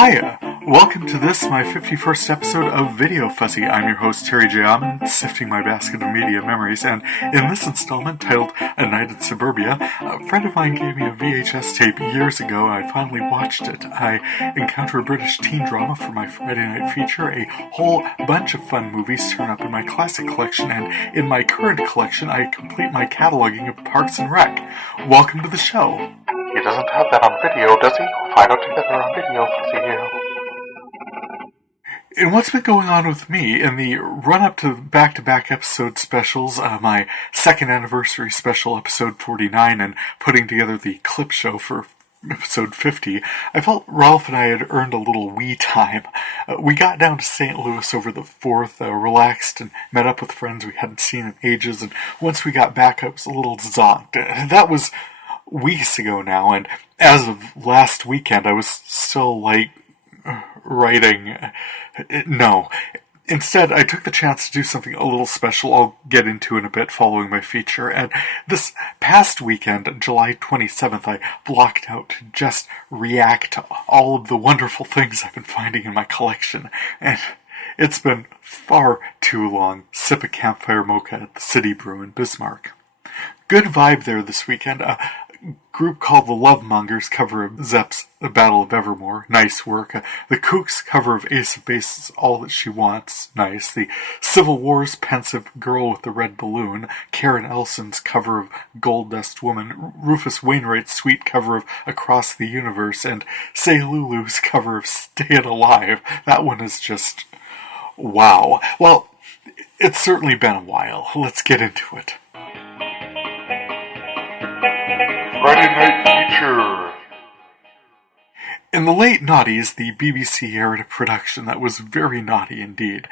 Hiya! Welcome to this, my 51st episode of VideoFuzzy. I'm your host, Terry J. Aman, sifting my basket of media memories, and in this installment, titled A Night at Suburbia, a friend of mine gave me a VHS tape years ago, and I finally watched it. I encounter a British teen drama for my Friday night feature, a whole bunch of fun movies turn up in my classic collection, and in my current collection, I complete my cataloging of Parks and Rec. Welcome to the show. He doesn't have that on video, does he? We'll find out together on VideoFuzzy. And what's been going on with me in the run-up to back-to-back episode specials, my second anniversary special, episode 49, and putting together the clip show for episode 50, I felt Ralph and I had earned a little we time. We got down to St. Louis over the 4th, relaxed and met up with friends we hadn't seen in ages, and once we got back I was a little zonked. That was weeks ago now, and as of last weekend I was still, writing. No. Instead, I took the chance to do something a little special I'll get into in a bit following my feature, and this past weekend, July 27th, I blocked out to just react to all of the wonderful things I've been finding in my collection, and it's been far too long. Sip a campfire mocha at the City Brew in Bismarck. Good vibe there this weekend. A group called the Lovemongers cover of Zepp's The Battle of Evermore. Nice work. The Kooks cover of Ace of Base's All That She Wants. Nice. The Civil War's Pensive Girl with the Red Balloon. Karen Elson's cover of Gold Dust Woman. Rufus Wainwright's sweet cover of Across the Universe. And Say Lulu's cover of Stayin' Alive. That one is just wow. Well, it's certainly been a while. Let's get into it. Friday Night Feature. In the late noughties, the BBC aired a production that was very naughty indeed.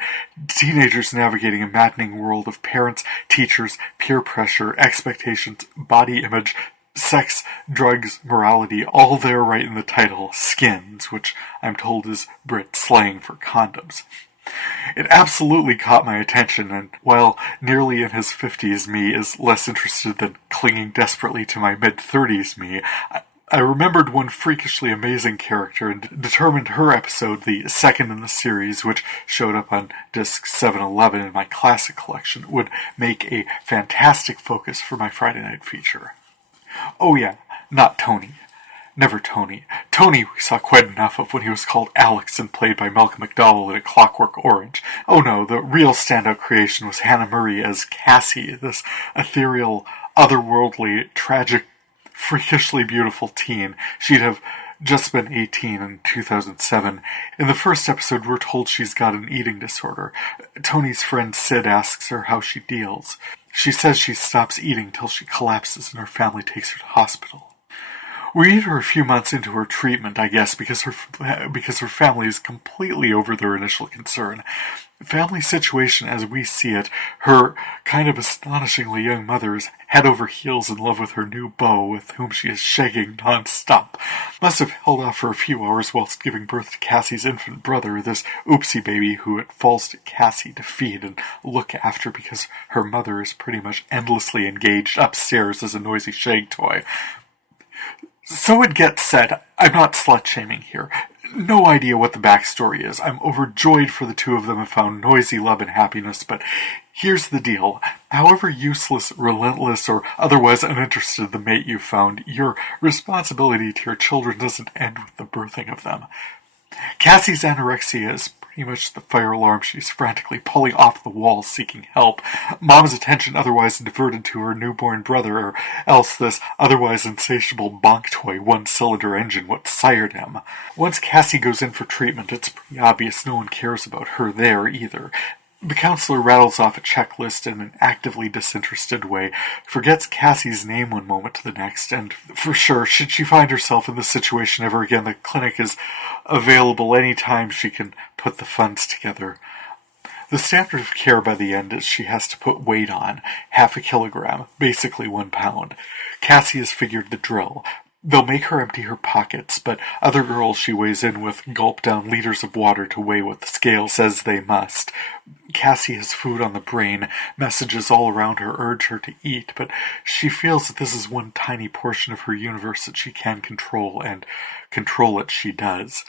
Teenagers navigating a maddening world of parents, teachers, peer pressure, expectations, body image, sex, drugs, morality, all there right in the title, Skins, which I'm told is Brit slang for condoms. It absolutely caught my attention, and while nearly in his 50s me is less interested than clinging desperately to my mid-30s me, I remembered one freakishly amazing character and determined her episode, the second in the series, which showed up on disc 711 in my classic collection, would make a fantastic focus for my Friday night feature. Oh yeah, not Tony. Never Tony. Tony we saw quite enough of when he was called Alex and played by Malcolm McDowell in A Clockwork Orange. Oh no, the real standout creation was Hannah Murray as Cassie, this ethereal, otherworldly, tragic, freakishly beautiful teen. She'd have just been 18 in 2007. In the first episode, we're told she's got an eating disorder. Tony's friend Sid asks her how she deals. She says she stops eating till she collapses and her family takes her to hospital. We meet her a few months into her treatment, I guess, because her family is completely over their initial concern. Family situation as we see it, her kind of astonishingly young mother is head over heels in love with her new beau, with whom she is shagging non-stop. Must have held off for a few hours whilst giving birth to Cassie's infant brother, this oopsie baby who it falls to Cassie to feed and look after because her mother is pretty much endlessly engaged upstairs as a noisy shag toy. So it gets said, I'm not slut-shaming here. No idea what the backstory is. I'm overjoyed for the two of them have found noisy love and happiness, but here's the deal. However useless, relentless, or otherwise uninterested the mate you found, your responsibility to your children doesn't end with the birthing of them. Cassie's anorexia is pretty much the fire alarm she's frantically pulling off the wall seeking help. Mom's attention otherwise diverted to her newborn brother, or else this otherwise insatiable bonk toy one-cylinder engine what sired him. Once Cassie goes in for treatment, it's pretty obvious no one cares about her there either. The counselor rattles off a checklist in an actively disinterested way, forgets Cassie's name one moment to the next, and for sure, should she find herself in this situation ever again, the clinic is available any time she can put the funds together. The standard of care by the end is she has to put weight on, 0.5 kilogram, basically 1 pound. Cassie has figured the drill. They'll make her empty her pockets, but other girls she weighs in with gulp down liters of water to weigh what the scale says they must. Cassie has food on the brain, messages all around her urge her to eat, but she feels that this is one tiny portion of her universe that she can control, and control it she does.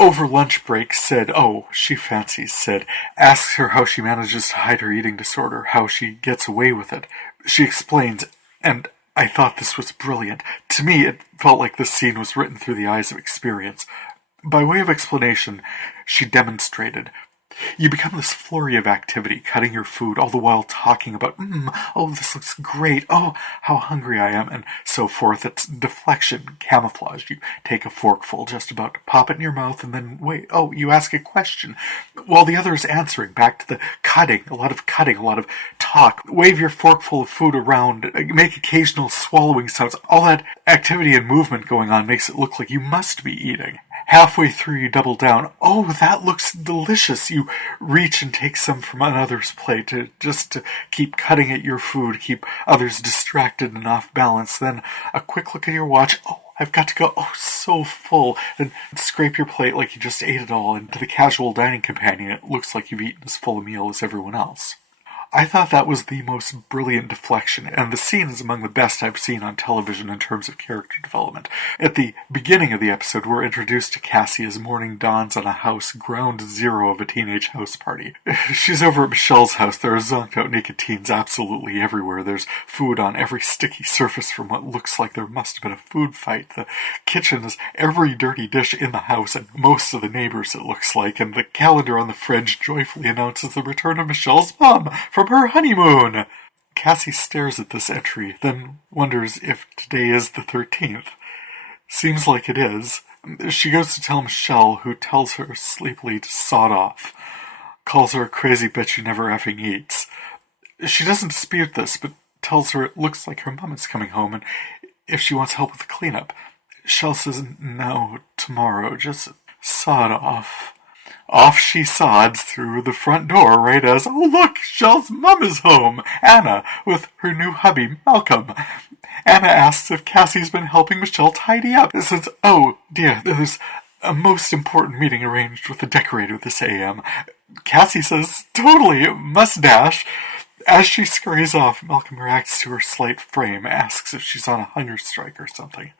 Over lunch break, Sid, oh, she fancies Sid, asks her how she manages to hide her eating disorder, how she gets away with it. She explains, and I thought this was brilliant. To me, it felt like this scene was written through the eyes of experience. By way of explanation, she demonstrated. You become this flurry of activity, cutting your food, all the while talking about, oh, this looks great, oh, how hungry I am, and so forth. It's deflection, camouflage. You take a forkful, just about to pop it in your mouth, and then wait, oh, you ask a question, while the other is answering, back to the cutting, a lot of talk, wave your forkful of food around, make occasional swallowing sounds. All that activity and movement going on makes it look like you must be eating. Halfway through, you double down. Oh, that looks delicious. You reach and take some from another's plate just to keep cutting at your food, keep others distracted and off balance. Then a quick look at your watch. Oh, I've got to go. Oh, so full. Then scrape your plate like you just ate it all. And to the casual dining companion, it looks like you've eaten as full a meal as everyone else. I thought that was the most brilliant deflection, and the scene is among the best I've seen on television in terms of character development. At the beginning of the episode, we're introduced to Cassie as morning dawns on a house, ground zero of a teenage house party. She's over at Michelle's house. There are zonked out naked teens absolutely everywhere. There's food on every sticky surface from what looks like there must have been a food fight. The kitchen is every dirty dish in the house, and most of the neighbors, it looks like, and the calendar on the fridge joyfully announces the return of Michelle's mom from her honeymoon. Cassie stares at this entry, then wonders if today is the 13th. Seems like it is. She goes to tell Michelle, who tells her sleepily to sod off. Calls her a crazy bitch who never effing eats. She doesn't dispute this, but tells her it looks like her mom is coming home and if she wants help with the cleanup. Michelle says no, tomorrow, just sod off. Off she sods through the front door right as, oh look, Michelle's mum is home, Anna, with her new hubby, Malcolm. Anna asks if Cassie's been helping Michelle tidy up, and says, oh dear, there's a most important meeting arranged with the decorator this AM. Cassie says, totally, must dash. As she scurries off, Malcolm reacts to her slight frame, asks if she's on a hunger strike or something.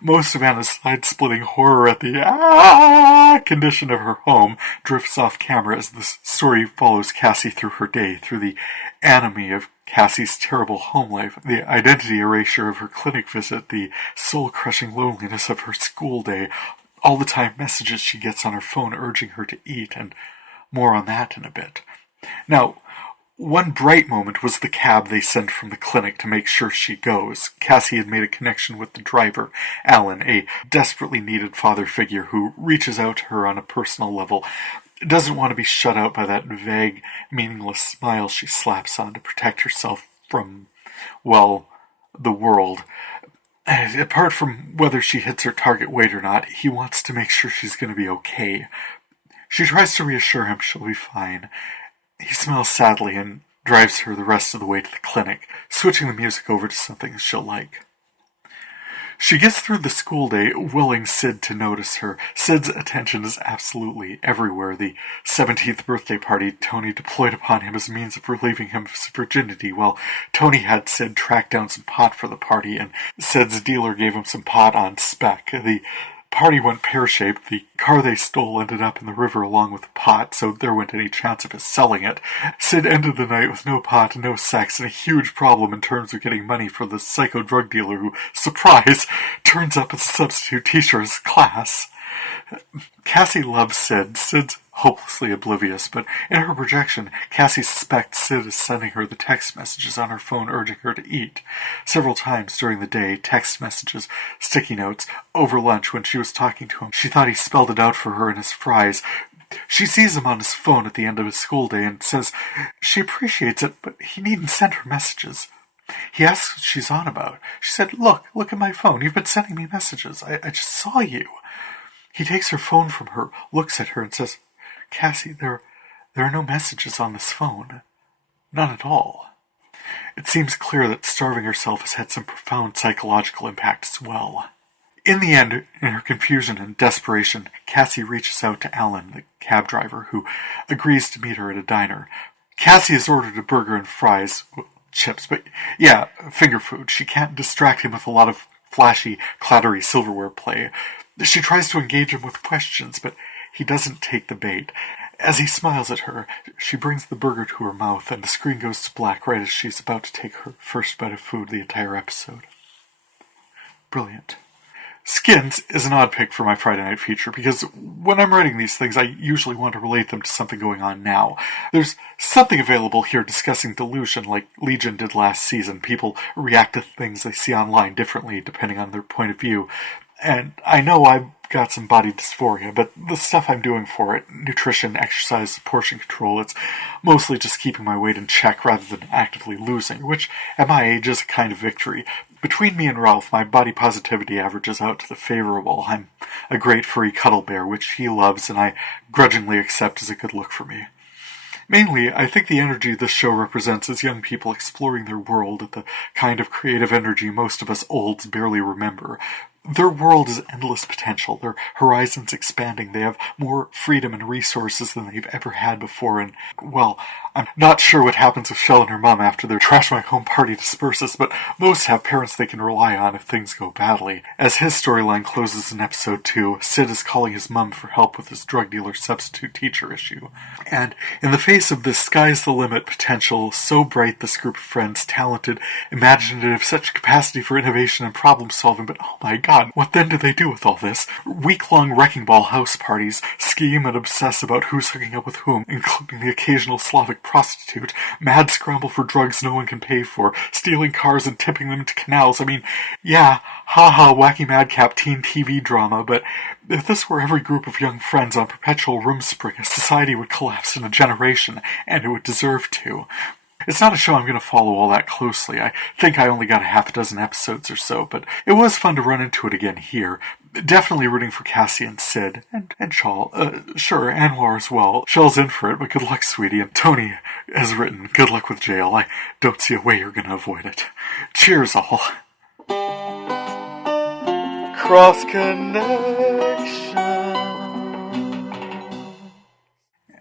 Most of Anna's side-splitting horror at the condition of her home drifts off camera as the story follows Cassie through her day, through the anomie of Cassie's terrible home life, the identity erasure of her clinic visit, the soul-crushing loneliness of her school day, all the time messages she gets on her phone urging her to eat, and more on that in a bit. Now, one bright moment was the cab they sent from the clinic to make sure she goes. Cassie had made a connection with the driver, Alan, a desperately needed father figure who reaches out to her on a personal level, doesn't want to be shut out by that vague, meaningless smile she slaps on to protect herself from, well, the world. Apart from whether she hits her target weight or not, he wants to make sure she's going to be okay. She tries to reassure him she'll be fine. He smiles sadly and drives her the rest of the way to the clinic, switching the music over to something she'll like. She gets through the school day, willing Sid to notice her. Sid's attention is absolutely everywhere. The 17th birthday party Tony deployed upon him as a means of relieving him of his virginity, while Tony had Sid track down some pot for the party, and Sid's dealer gave him some pot on spec. The party went pear-shaped. The car they stole ended up in the river along with the pot, so there wasn't any chance of his selling it. Sid ended the night with no pot, no sex, and a huge problem in terms of getting money for the psycho drug dealer who, surprise, turns up as a substitute teacher in his class. Cassie loves Sid. Sid's hopelessly oblivious, but in her projection, Cassie suspects Sid is sending her the text messages on her phone urging her to eat. Several times during the day, text messages, sticky notes, over lunch when she was talking to him. She thought he spelled it out for her in his fries. She sees him on his phone at the end of his school day and says she appreciates it, but he needn't send her messages. He asks what she's on about. She said, look at my phone. You've been sending me messages. I just saw you. He takes her phone from her, looks at her, and says, Cassie, there are no messages on this phone. None at all. It seems clear that starving herself has had some profound psychological impact as well. In the end, in her confusion and desperation, Cassie reaches out to Alan, the cab driver, who agrees to meet her at a diner. Cassie has ordered a burger and fries, chips, but yeah, finger food. She can't distract him with a lot of flashy, clattery silverware play. She tries to engage him with questions, but he doesn't take the bait. As he smiles at her, she brings the burger to her mouth, and the screen goes to black right as she's about to take her first bite of food the entire episode. Brilliant. Skins is an odd pick for my Friday night feature because when I'm writing these things, I usually want to relate them to something going on now. There's something available here discussing delusion like Legion did last season. People react to things they see online differently depending on their point of view. And I know I've got some body dysphoria, but the stuff I'm doing for it, nutrition, exercise, portion control, it's mostly just keeping my weight in check rather than actively losing, which at my age is a kind of victory. Between me and Ralph, my body positivity averages out to the favorable. I'm a great furry cuddle bear, which he loves and I grudgingly accept as a good look for me. Mainly, I think the energy this show represents is young people exploring their world at the kind of creative energy most of us olds barely remember. Their world is endless potential, their horizons expanding, they have more freedom and resources than they've ever had before, and, well, I'm not sure what happens with Shell and her mom after their trash my home party disperses, but most have parents they can rely on if things go badly. As his storyline closes in episode 2, Sid is calling his mom for help with his drug dealer substitute teacher issue. And in the face of this sky's the limit potential, so bright this group of friends, talented, imaginative, such capacity for innovation and problem solving, but oh my god, what then do they do with all this? Week-long wrecking ball house parties, scheme and obsess about who's hooking up with whom, including the occasional Slavic prostitute, mad scramble for drugs no one can pay for, stealing cars and tipping them into canals. I mean, yeah, haha, wacky madcap teen TV drama, but if this were every group of young friends on perpetual room spring, a society would collapse in a generation, and it would deserve to. It's not a show I'm going to follow all that closely. I think I only got a half a dozen episodes or so, but it was fun to run into it again here. Definitely rooting for Cassie and Sid, and Shawl. Sure, Anwar as well. Shell's in for it, but good luck, sweetie. And Tony has written, good luck with jail. I don't see a way you're going to avoid it. Cheers, all. Cross Connection.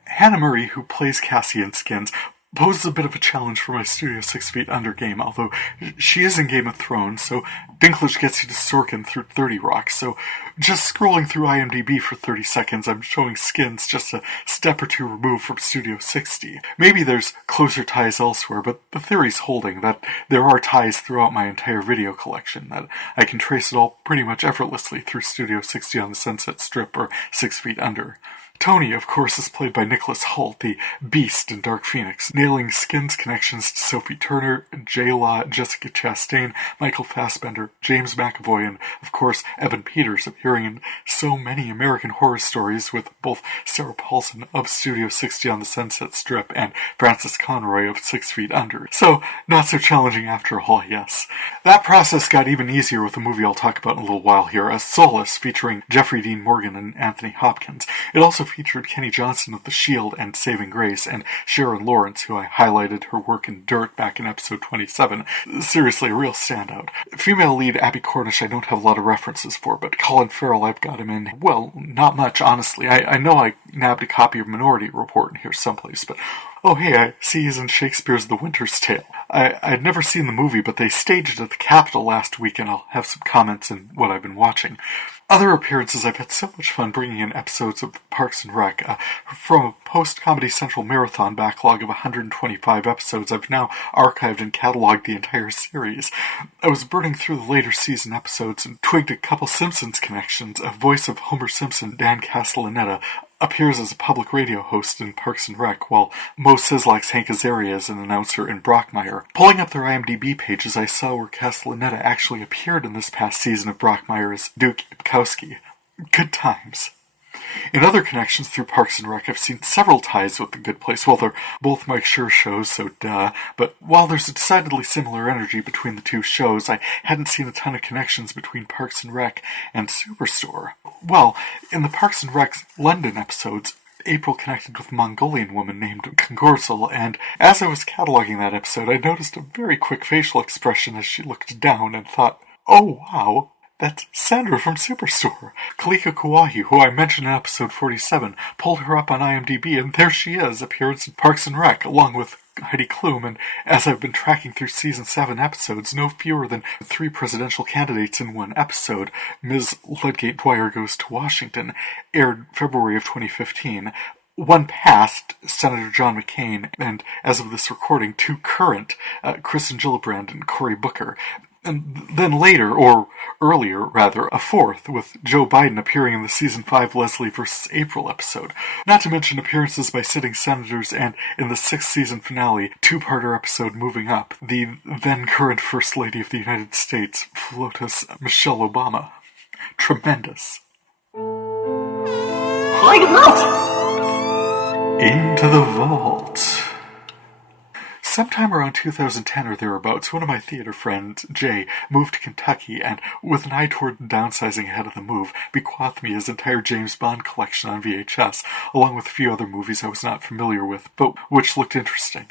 Hannah Murray, who plays Cassie in Skins, poses a bit of a challenge for my Studio 6 Feet Under game, although she is in Game of Thrones, so Dinklage gets you to Sorkin through 30 Rock, so just scrolling through IMDb for 30 seconds, I'm showing Skins just a step or two removed from Studio 60. Maybe there's closer ties elsewhere, but the theory's holding that there are ties throughout my entire video collection, that I can trace it all pretty much effortlessly through Studio 60 on the Sunset Strip or 6 Feet Under. Tony, of course, is played by Nicholas Hoult, the Beast in Dark Phoenix, nailing Skins connections to Sophie Turner, J-Law, Jessica Chastain, Michael Fassbender, James McAvoy, and, of course, Evan Peters, appearing in so many American horror stories with both Sarah Paulson of Studio 60 on the Sunset Strip and Frances Conroy of 6 Feet Under. So, not so challenging after all, yes. That process got even easier with a movie I'll talk about in a little while here, A Solace, featuring Jeffrey Dean Morgan and Anthony Hopkins. It also featured Kenny Johnson of The Shield and Saving Grace, and Sharon Lawrence, who I highlighted her work in Dirt back in episode 27. Seriously, a real standout. Female lead Abby Cornish I don't have a lot of references for, but Colin Farrell I've got him in, well, not much, honestly. I know I nabbed a copy of Minority Report in here someplace, but oh hey, I see he's in Shakespeare's The Winter's Tale. I'd never seen the movie, but they staged it at the Capitol last week, and I'll have some comments in what I've been watching. Other appearances, I've had so much fun bringing in episodes of Parks and Rec. From a post-Comedy Central marathon backlog of 125 episodes, I've now archived and cataloged the entire series. I was burning through the later season episodes and twigged a couple Simpsons connections. A voice of Homer Simpson, Dan Castellaneta, appears as a public radio host in Parks and Rec, while Mo Sislak's Hank Azaria is an announcer in Brockmire. Pulling up their IMDb pages, I saw where Castellaneta actually appeared in this past season of Brockmire as Duke Ipkowski. Good times. In other connections through Parks and Rec, I've seen several ties with The Good Place. Well, they're both Mike Schur shows, so duh. But while there's a decidedly similar energy between the two shows, I hadn't seen a ton of connections between Parks and Rec and Superstore. Well, in the Parks and Rec London episodes, April connected with a Mongolian woman named Kongorzal, and as I was cataloging that episode, I noticed a very quick facial expression as she looked down and thought, oh wow, that's Sandra from Superstore. Kalika Kuahi, who I mentioned in episode 47, pulled her up on IMDb, and there she is, appears in Parks and Rec, along with Heidi Klum, and as I've been tracking through season 7 episodes, no fewer than 3 presidential candidates in one episode. Ms. Ludgate Dwyer Goes to Washington aired February of 2015. One past, Senator John McCain, and as of this recording, 2 current, Kristen Gillibrand and Cory Booker. And then later, or earlier rather, a 4th, with Joe Biden appearing in the season 5 Leslie vs. April episode. Not to mention appearances by sitting senators, and in the 6th season finale, 2-parter episode Moving Up, the then current First Lady of the United States, FLOTUS Michelle Obama. Tremendous. Into the vault. Sometime around 2010 or thereabouts, one of my theater friends, Jay, moved to Kentucky and, with an eye toward downsizing ahead of the move, bequeathed me his entire James Bond collection on VHS, along with a few other movies I was not familiar with, but which looked interesting.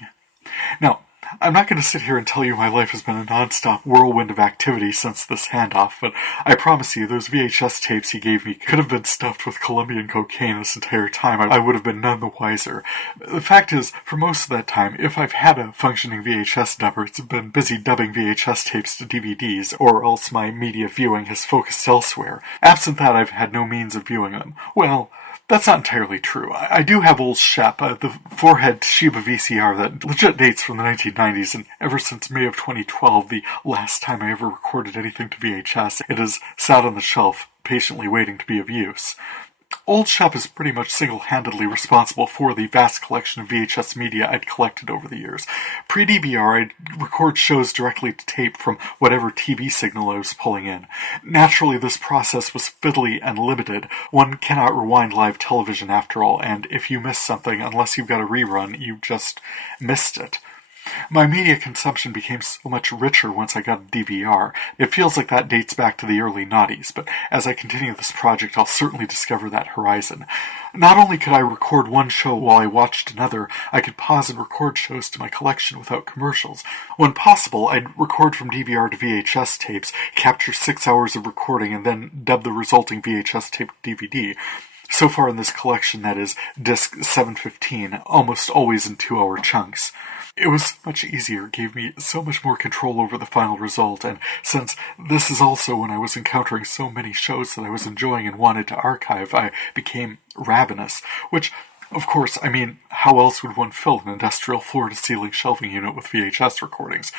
Now, I'm not going to sit here and tell you my life has been a non-stop whirlwind of activity since this handoff, but I promise you those VHS tapes he gave me could have been stuffed with Colombian cocaine this entire time. I would have been none the wiser. The fact is, for most of that time, if I've had a functioning VHS dubber, it's been busy dubbing VHS tapes to DVDs, or else my media viewing has focused elsewhere. Absent that, I've had no means of viewing them. Well, that's not entirely true. I do have old Shep, the forehead Toshiba VCR that legit dates from the 1990s, and ever since May of 2012, the last time I ever recorded anything to VHS, it has sat on the shelf, patiently waiting to be of use. Old Shep is pretty much single-handedly responsible for the vast collection of VHS media I'd collected over the years. Pre-DVR, I'd record shows directly to tape from whatever TV signal I was pulling in. Naturally, this process was fiddly and limited. One cannot rewind live television after all, and if you miss something, unless you've got a rerun, you just missed it. My media consumption became so much richer once I got a DVR. It feels like that dates back to the early noughties, but as I continue this project, I'll certainly discover that horizon. Not only could I record one show while I watched another, I could pause and record shows to my collection without commercials. When possible, I'd record from DVR to VHS tapes, capture 6 hours of recording, and then dub the resulting VHS tape to DVD. So far in this collection, that is, disc 715, almost always in 2-hour chunks. It was much easier, gave me so much more control over the final result, and since this is also when I was encountering so many shows that I was enjoying and wanted to archive, I became ravenous, which, of course, I mean, how else would one fill an industrial floor-to-ceiling shelving unit with VHS recordings?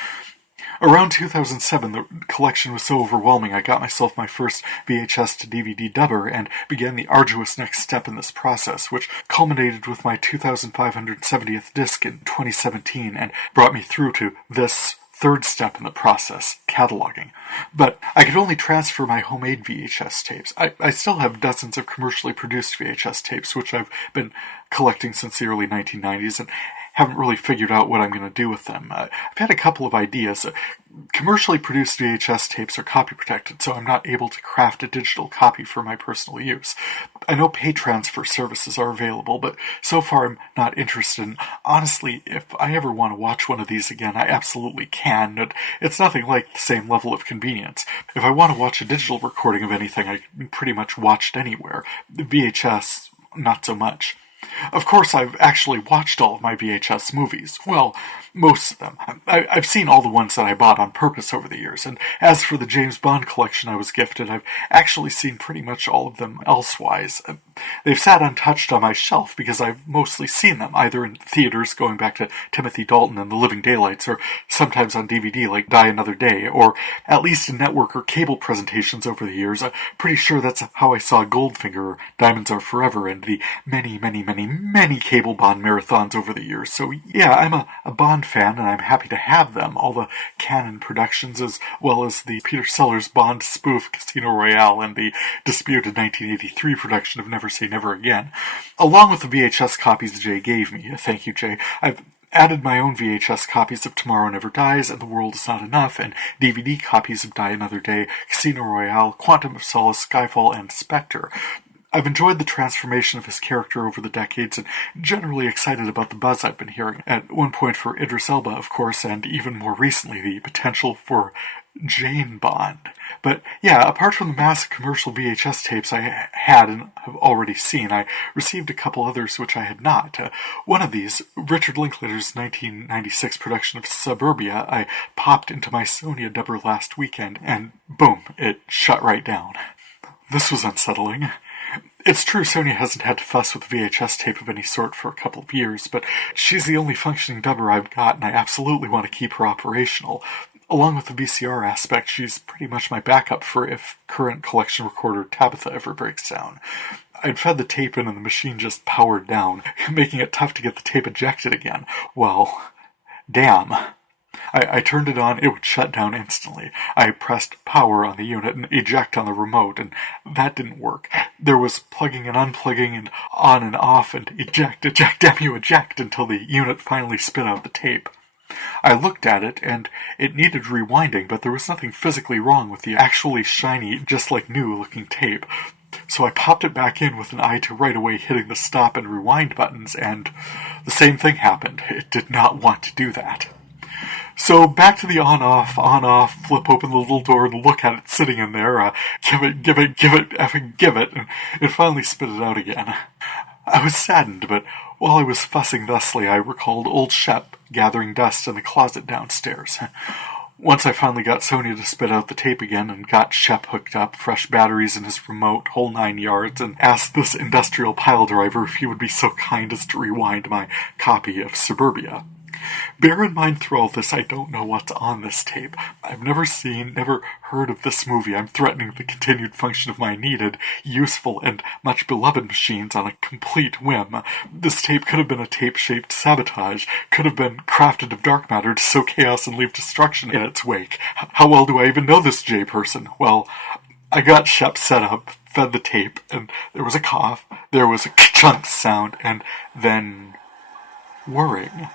Around 2007, the collection was so overwhelming I got myself my first VHS to DVD dubber and began the arduous next step in this process, which culminated with my 2570th disc in 2017 and brought me through to this third step in the process, cataloging. But I could only transfer my homemade VHS tapes. I still have dozens of commercially produced VHS tapes, which I've been collecting since the early 1990s, and haven't really figured out what I'm going to do with them. I've had a couple of ideas. Commercially produced VHS tapes are copy protected, so I'm not able to craft a digital copy for my personal use. I know pay transfer services are available, but so far I'm not interested. And honestly, if I ever want to watch one of these again, I absolutely can. It's nothing like the same level of convenience. If I want to watch a digital recording of anything, I can pretty much watch it anywhere. VHS, not so much. Of course, I've actually watched all of my VHS movies. Well, most of them. I've seen all the ones that I bought on purpose over the years, and as for the James Bond collection I was gifted, I've actually seen pretty much all of them elsewise. They've sat untouched on my shelf because I've mostly seen them, either in theaters going back to Timothy Dalton and The Living Daylights, or sometimes on DVD like Die Another Day, or at least in network or cable presentations over the years. I'm pretty sure that's how I saw Goldfinger or Diamonds Are Forever and the many cable Bond marathons over the years. So yeah, I'm a Bond fan, and I'm happy to have them, all the Canon productions as well as the Peter Sellers Bond spoof Casino Royale and the disputed 1983 production of Never Say Never Again, along with the VHS copies Jay gave me. Thank you, Jay. I've added my own VHS copies of Tomorrow Never Dies and The World Is Not Enough, and DVD copies of Die Another Day, Casino Royale, Quantum of Solace, Skyfall, and Spectre. I've enjoyed the transformation of his character over the decades and generally excited about the buzz I've been hearing. At one point for Idris Elba, of course, and even more recently the potential for Jane Bond. But yeah, apart from the massive commercial VHS tapes I had and have already seen, I received a couple others which I had not. One of these, Richard Linklater's 1996 production of Suburbia, I popped into my Sony dubber last weekend, and boom, it shut right down. This was unsettling. It's true Sony hasn't had to fuss with a VHS tape of any sort for a couple of years, but she's the only functioning dubber I've got, and I absolutely want to keep her operational. Along with the VCR aspect, she's pretty much my backup for if current collection recorder Tabitha ever breaks down. I'd fed the tape in and the machine just powered down, making it tough to get the tape ejected again. Well, damn. I turned it on, it would shut down instantly. I pressed power on the unit and eject on the remote, and that didn't work. There was plugging and unplugging and on and off and eject, damn you, eject, until the unit finally spit out the tape. I looked at it, and it needed rewinding, but there was nothing physically wrong with the actually shiny, just like new-looking tape. So I popped it back in with an eye to right away hitting the stop and rewind buttons, and the same thing happened. It did not want to do that. So back to the on-off, flip open the little door and look at it sitting in there, give it, effing give it, and it finally spit it out again. I was saddened, but while I was fussing thusly, I recalled old Shep gathering dust in the closet downstairs. Once I finally got Sonia to spit out the tape again and got Shep hooked up, fresh batteries in his remote, whole 9 yards, and asked this industrial pile driver if he would be so kind as to rewind my copy of Suburbia. Bear in mind through all this, I don't know what's on this tape. I've never heard of this movie. I'm threatening the continued function of my needed, useful, and much beloved machines on a complete whim. This tape could have been a tape-shaped sabotage, could have been crafted of dark matter to sow chaos and leave destruction in its wake. How well do I even know this J. Pearson? Well, I got Shep set up, fed the tape, and there was a cough, there was a chunk sound, and then whirring.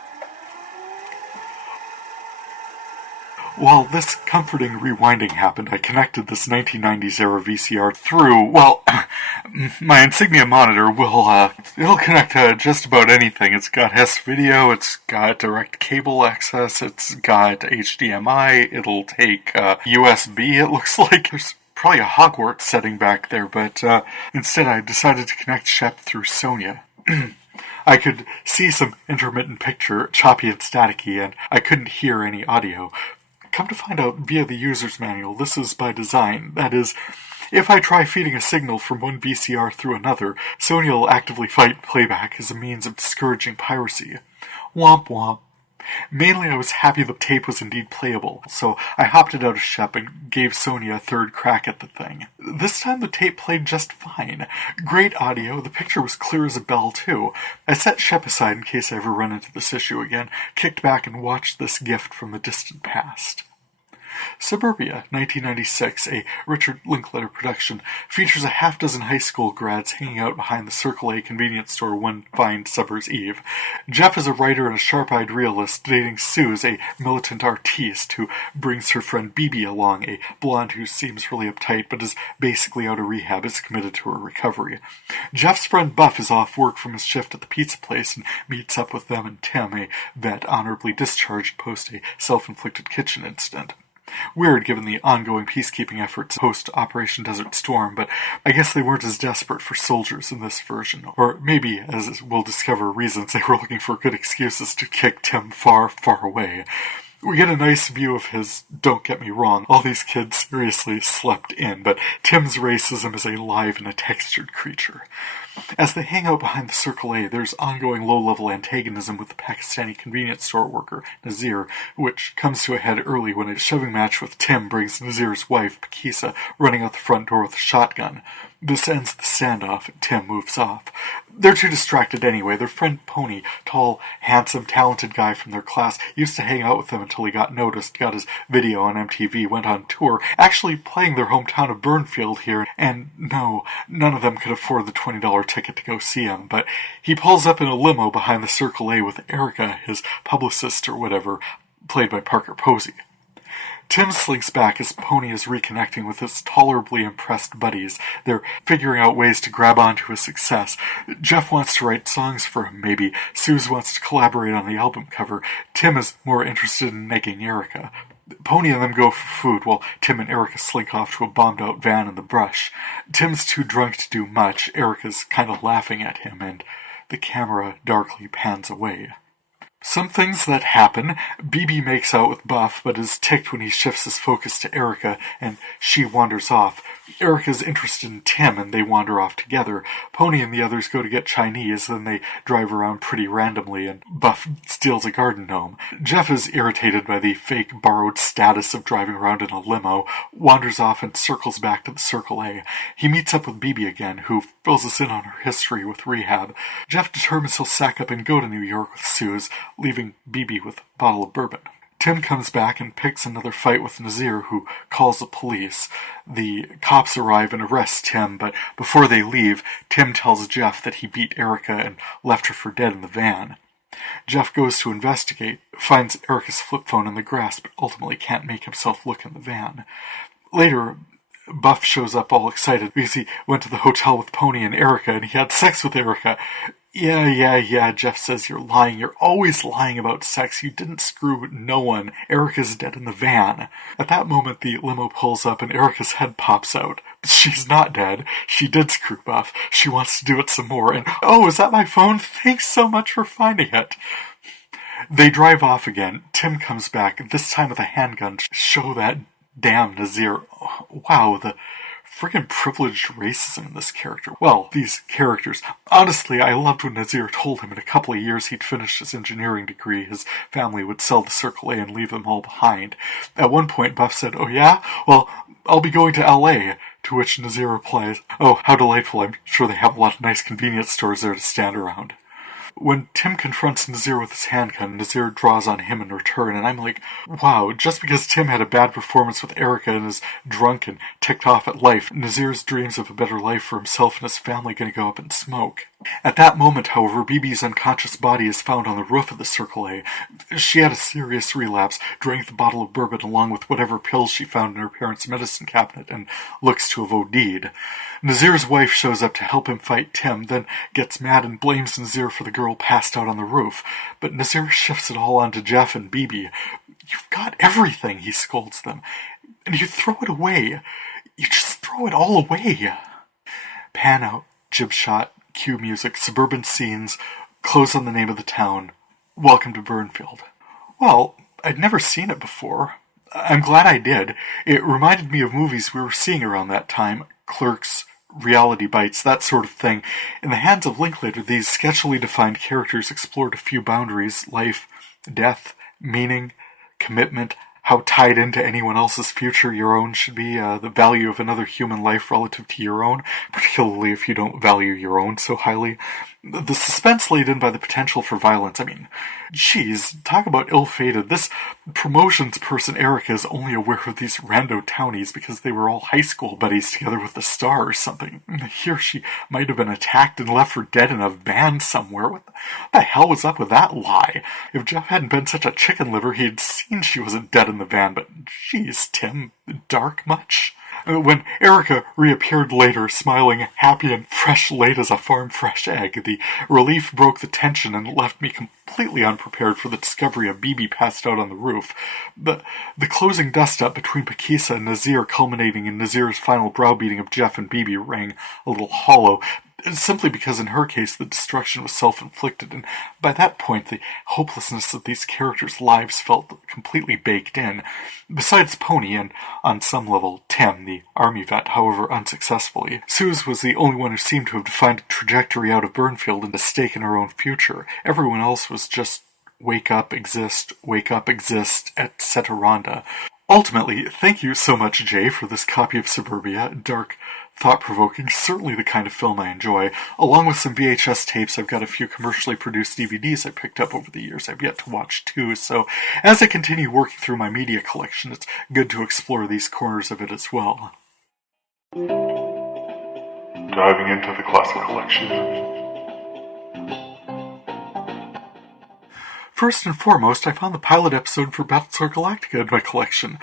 While this comforting rewinding happened, I connected this 1990s-era VCR through, well, my Insignia monitor it'll connect to just about anything. It's got HES video, it's got direct cable access, it's got HDMI, it'll take USB, it looks like. There's probably a Hogwarts setting back there, but instead I decided to connect Shep through Sonia. I could see some intermittent picture, choppy and staticky, and I couldn't hear any audio. Come to find out via the user's manual, this is by design. That is, if I try feeding a signal from one VCR through another, Sony will actively fight playback as a means of discouraging piracy. Womp womp. Mainly I was happy the tape was indeed playable, so I hopped it out of Shep and gave Sony a third crack at the thing. This time the tape played just fine. Great audio, the picture was clear as a bell too. I set Shep aside in case I ever run into this issue again, kicked back and watched this gift from the distant past. Suburbia, 1996, a Richard Linklater production, features a half-dozen high school grads hanging out behind the Circle A convenience store one fine summer's eve. Jeff is a writer and a sharp-eyed realist dating Suze, a militant artiste who brings her friend Bibi along, a blonde who seems really uptight but is basically out of rehab, is committed to her recovery. Jeff's friend Buff is off work from his shift at the pizza place and meets up with them and Tim, a vet honorably discharged post a self-inflicted kitchen incident. Weird given the ongoing peacekeeping efforts post Operation Desert Storm, but I guess they weren't as desperate for soldiers in this version. Or maybe, as we'll discover, reasons they were looking for good excuses to kick Tim far, far away. We get a nice view of his, don't get me wrong, all these kids seriously slept in, but Tim's racism is a live and a textured creature. As they hang out behind the Circle A, there's ongoing low-level antagonism with the Pakistani convenience store worker, Nazir, which comes to a head early when a shoving match with Tim brings Nazir's wife, Pakisa, running out the front door with a shotgun. This ends the standoff, and Tim moves off. They're too distracted anyway. Their friend Pony, tall, handsome, talented guy from their class, used to hang out with them until he got noticed, got his video on MTV, went on tour, actually playing their hometown of Burnfield here, and no, none of them could afford the $20 ticket to go see him, but he pulls up in a limo behind the Circle A with Erica, his publicist or whatever, played by Parker Posey. Tim slinks back as Pony is reconnecting with his tolerably impressed buddies. They're figuring out ways to grab onto his success. Jeff wants to write songs for him, maybe. Suze wants to collaborate on the album cover. Tim is more interested in negging Erica. Pony and them go for food while Tim and Erica slink off to a bombed-out van in the brush. Tim's too drunk to do much, Erica's kind of laughing at him, and the camera darkly pans away. Some things that happen. BB makes out with Buff, but is ticked when he shifts his focus to Erica, and she wanders off. Erica's interested in Tim, and they wander off together. Pony and the others go to get Chinese, then they drive around pretty randomly, and Buff steals a garden gnome. Jeff is irritated by the fake borrowed status of driving around in a limo, wanders off and circles back to the Circle A. He meets up with BB again, who fills us in on her history with rehab. Jeff determines he'll sack up and go to New York with Suze, leaving BB with a bottle of bourbon. Tim comes back and picks another fight with Nazir, who calls the police. The cops arrive and arrest Tim, but before they leave, Tim tells Jeff that he beat Erica and left her for dead in the van. Jeff goes to investigate, finds Erica's flip phone in the grass, but ultimately can't make himself look in the van. Later, Buff shows up all excited because he went to the hotel with Pony and Erica and he had sex with Erica. Yeah, Jeff says, you're lying. You're always lying about sex. You didn't screw no one. Erica's dead in the van. At that moment, the limo pulls up and Erica's head pops out. But she's not dead. She did screw Buff. She wants to do it some more. And, oh, is that my phone? Thanks so much for finding it. They drive off again. Tim comes back, this time with a handgun to show that damn Nazir. Wow, the friggin' privileged racism in this character. Well, these characters. Honestly, I loved when Nazir told him in a couple of years he'd finished his engineering degree, his family would sell the Circle A and leave them all behind. At one point, Buff said, oh yeah? Well, I'll be going to LA. To which Nazir replies, oh, how delightful. I'm sure they have a lot of nice convenience stores there to stand around. When Tim confronts Nazir with his handgun, Nazir draws on him in return, and I'm like, wow, just because Tim had a bad performance with Erica and is drunk and ticked off at life, Nazir's dreams of a better life for himself and his family going to go up in smoke. At that moment, however, BB's unconscious body is found on the roof of the Circle A. She had a serious relapse, drank the bottle of bourbon along with whatever pills she found in her parents' medicine cabinet, and looks to have OD'd. Nazir's wife shows up to help him fight Tim, then gets mad and blames Nazir for the girl passed out on the roof. But Nazir shifts it all onto Jeff and BB. You've got everything, he scolds them. And you throw it away. You just throw it all away. Pan out, jib shot, cue music, suburban scenes, close on the name of the town. Welcome to Burnfield. Well, I'd never seen it before. I'm glad I did. It reminded me of movies we were seeing around that time. Clerks, Reality Bites, that sort of thing. In the hands of Linklater, these sketchily defined characters explored a few boundaries: life, death, meaning, commitment, how tied into anyone else's future your own should be, the value of another human life relative to your own, particularly if you don't value your own so highly. The suspense laid in by the potential for violence. I mean, geez, talk about ill-fated. This promotions person, Erica, is only aware of these rando townies because they were all high school buddies together with the star or something. Here she might have been attacked and left for dead in a van somewhere. What the hell was up with that lie? If Jeff hadn't been such a chicken liver, he'd seen she wasn't dead in the van, but geez, Tim, dark much? When Erica reappeared later, smiling, happy and fresh-laid as a farm-fresh egg, the relief broke the tension and left me completely unprepared for the discovery of BB passed out on the roof. The closing dust-up between Pakisa and Nazir, culminating in Nazir's final browbeating of Jeff and BB, rang a little hollow, simply because in her case the destruction was self-inflicted, and by that point the hopelessness of these characters' lives felt completely baked in. Besides Pony, and on some level Tim, the army vet, however unsuccessfully, Suze was the only one who seemed to have defined a trajectory out of Burnfield and a stake in her own future. Everyone else was just wake up, exist, etc. Ultimately, thank you so much, Jay, for this copy of Suburbia. Dark, thought-provoking, certainly the kind of film I enjoy. Along with some VHS tapes, I've got a few commercially produced DVDs I picked up over the years I've yet to watch too, so as I continue working through my media collection, it's good to explore these corners of it as well. Diving into the classic collection. First and foremost, I found the pilot episode for Battlestar Galactica in my collection.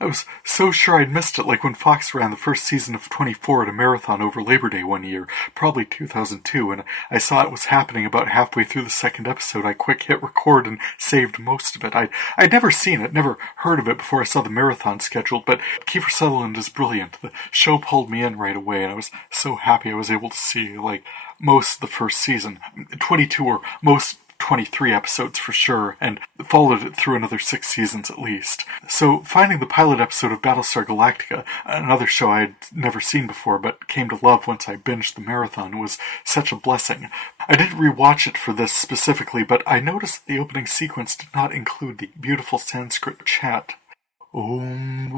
I was so sure I'd missed it, like when Fox ran the first season of 24 at a marathon over Labor Day one year, probably 2002, and I saw it was happening about halfway through the second episode. I quick hit record and saved most of it. I'd never seen it, never heard of it before I saw the marathon scheduled, but Kiefer Sutherland is brilliant. The show pulled me in right away, and I was so happy I was able to see, like, most of the first season. 22 or most 23 episodes for sure, and followed it through another 6 seasons at least. So finding the pilot episode of Battlestar Galactica, another show I had never seen before but came to love once I binged the marathon, was such a blessing. I didn't rewatch it for this specifically, but I noticed the opening sequence did not include the beautiful Sanskrit chant. Om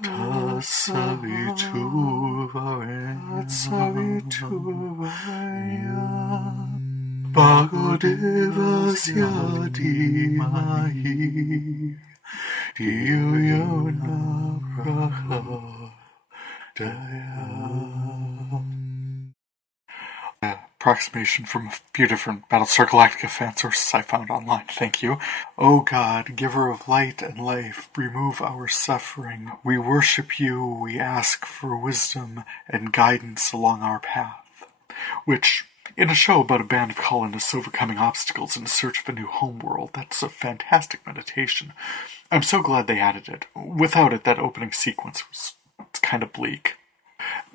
Tatsaviturvarenyam Bhagodevasya Dhimahi Dhiyo Yona Prachodayam. Approximation from a few different Battlestar Galactica fan sources I found online. Thank you. O God, giver of light and life, remove our suffering. We worship you. We ask for wisdom and guidance along our path. Which, in a show about a band of colonists overcoming obstacles in search of a new homeworld, that's a fantastic meditation. I'm so glad they added it. Without it, that opening sequence was kind of bleak.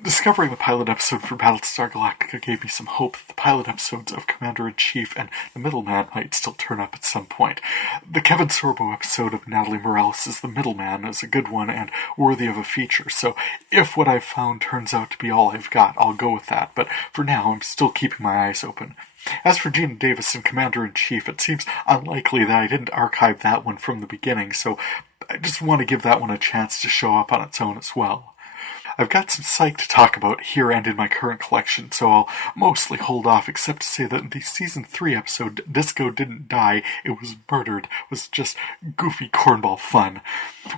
Discovering the pilot episode for Battlestar Galactica gave me some hope that the pilot episodes of Commander-in-Chief and The Middleman might still turn up at some point. The Kevin Sorbo episode of Natalie Morales' The Middleman is a good one and worthy of a feature, so if what I've found turns out to be all I've got, I'll go with that, but for now I'm still keeping my eyes open. As for Gina Davis and Commander-in-Chief, it seems unlikely that I didn't archive that one from the beginning, so I just want to give that one a chance to show up on its own as well. I've got some psych to talk about here and in my current collection, so I'll mostly hold off except to say that in the Season 3 episode, Disco Didn't Die, It Was Murdered, was just goofy cornball fun.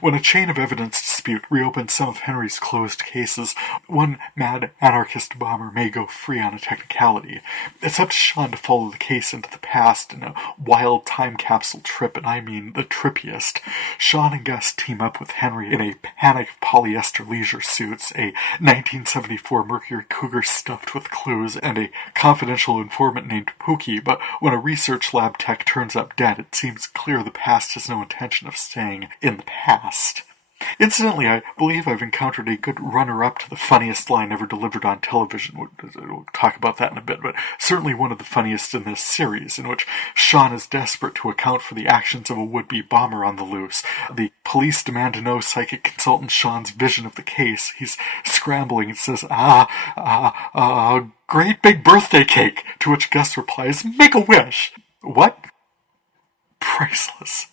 When a chain of evidence dispute reopens some of Henry's closed cases, one mad anarchist bomber may go free on a technicality. It's up to Sean to follow the case into the past in a wild time capsule trip, and I mean the trippiest. Sean and Gus team up with Henry in a panic of polyester leisure suits, a 1974 Mercury Cougar stuffed with clues, and a confidential informant named Pookie, but when a research lab tech turns up dead, it seems clear the past has no intention of staying in the past. Incidentally, I believe I've encountered a good runner-up to the funniest line ever delivered on television. We'll talk about that in a bit, but certainly one of the funniest in this series, in which Sean is desperate to account for the actions of a would-be bomber on the loose. The police demand to know psychic consultant Sean's vision of the case. He's scrambling and says, great big birthday cake, to which Gus replies, make a wish. What? Priceless.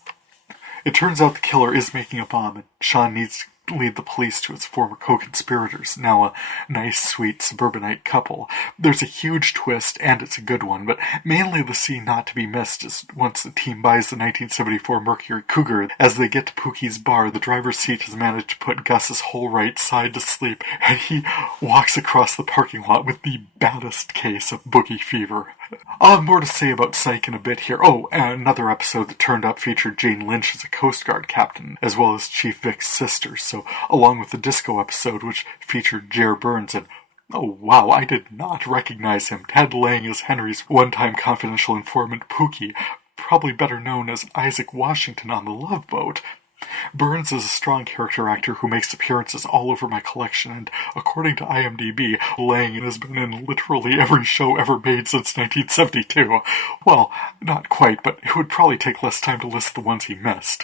It turns out the killer is making a bomb, and Sean needs to lead the police to its former co-conspirators, now a nice, sweet suburbanite couple. There's a huge twist, and it's a good one, but mainly the scene not to be missed is once the team buys the 1974 Mercury Cougar. As they get to Pookie's bar, the driver's seat has managed to put Gus's whole right side to sleep, and he walks across the parking lot with the baddest case of boogie fever. I'll have more to say about Psych in a bit here. Oh, and another episode that turned up featured Jane Lynch as a Coast Guard captain, as well as Chief Vic's sister, so along with the Disco episode, which featured Jer Burns, and oh wow, I did not recognize him. Ted Lang as Henry's one-time confidential informant Pookie, probably better known as Isaac Washington on the Love Boat. Burns is a strong character actor who makes appearances all over my collection, and according to IMDb, Lang has been in literally every show ever made since 1972. Well, not quite, but it would probably take less time to list the ones he missed.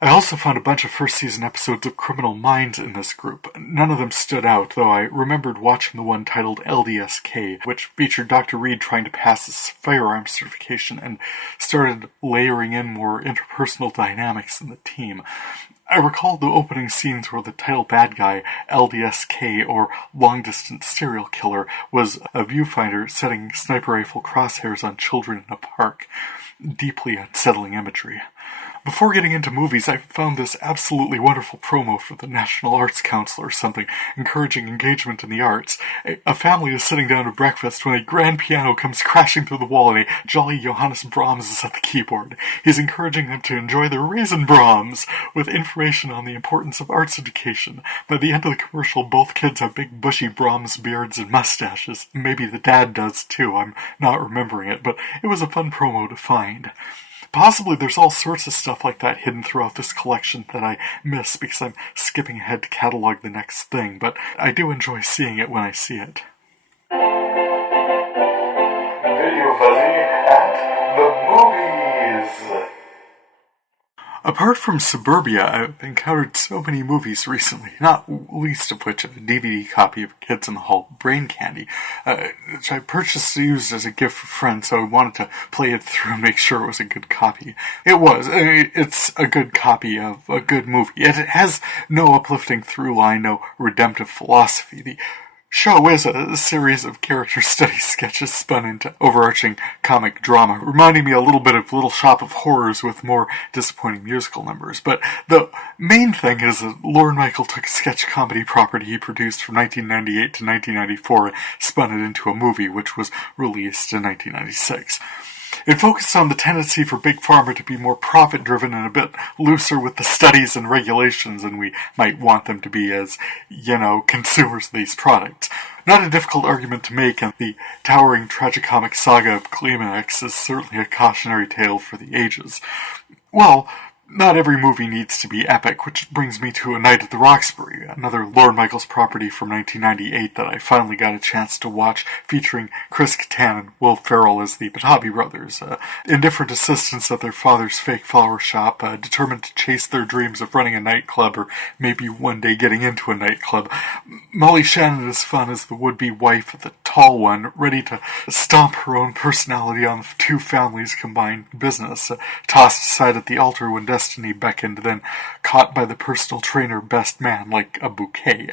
I also found a bunch of first-season episodes of Criminal Minds in this group. None of them stood out, though I remembered watching the one titled LDSK, which featured Dr. Reed trying to pass his firearms certification and started layering in more interpersonal dynamics in the team. I recall the opening scenes where the title bad guy, LDSK, or long-distance serial killer, was a viewfinder setting sniper rifle crosshairs on children in a park. Deeply unsettling imagery. Before getting into movies, I found this absolutely wonderful promo for the National Arts Council or something, encouraging engagement in the arts. A family is sitting down to breakfast when a grand piano comes crashing through the wall and a jolly Johannes Brahms is at the keyboard. He's encouraging them to enjoy their Raisin Brahms, with information on the importance of arts education. By the end of the commercial, both kids have big bushy Brahms beards and mustaches. Maybe the dad does too, I'm not remembering it, but it was a fun promo to find. Possibly there's all sorts of stuff like that hidden throughout this collection that I miss because I'm skipping ahead to catalog the next thing, but I do enjoy seeing it when I see it. VideoFuzzy at the movies. Apart from SubUrbia, I've encountered so many movies recently, not least of which a DVD copy of Kids in the Hall Brain Candy, which I purchased and used as a gift for friends, so I wanted to play it through and make sure it was a good copy. It was. It's a good copy of a good movie. It has no uplifting through line, no redemptive philosophy. The show is a series of character study sketches spun into overarching comic drama, reminding me a little bit of Little Shop of Horrors with more disappointing musical numbers. But the main thing is that Lorne Michael took a sketch comedy property he produced from 1998 to 1994 and spun it into a movie, which was released in 1996. It focused on the tendency for Big Pharma to be more profit-driven and a bit looser with the studies and regulations than we might want them to be as, consumers of these products. Not a difficult argument to make, and the towering tragicomic saga of Kleenex is certainly a cautionary tale for the ages. Well, not every movie needs to be epic, which brings me to A Night at the Roxbury, another Lorne Michaels property from 1998 that I finally got a chance to watch, featuring Chris Kattan and Will Ferrell as the Batabi brothers, indifferent assistants at their father's fake flower shop, determined to chase their dreams of running a nightclub or maybe one day getting into a nightclub. Molly Shannon is fun as the would-be wife of the tall one, ready to stomp her own personality on the two families' combined business, tossed aside at the altar when destiny beckoned, then caught by the personal trainer best man like a bouquet.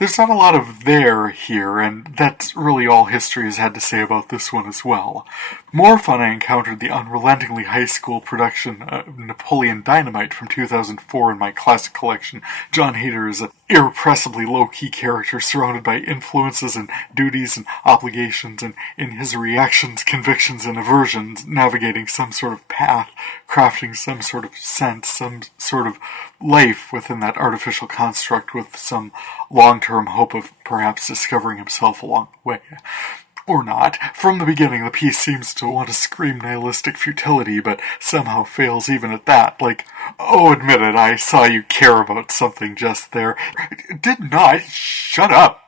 There's not a lot of there here, and that's really all history has had to say about this one as well. More fun I encountered the unrelentingly high school production of Napoleon Dynamite from 2004 in my classic collection. John Hader is an irrepressibly low-key character surrounded by influences and duties and obligations, and in his reactions, convictions, and aversions, navigating some sort of path, crafting some sort of sense, some sort of life within that artificial construct with some long-term hope of perhaps discovering himself along the way. Or not. From the beginning, the piece seems to want to scream nihilistic futility, but somehow fails even at that. Like, oh, admit it, I saw you care about something just there. Did not. Shut up.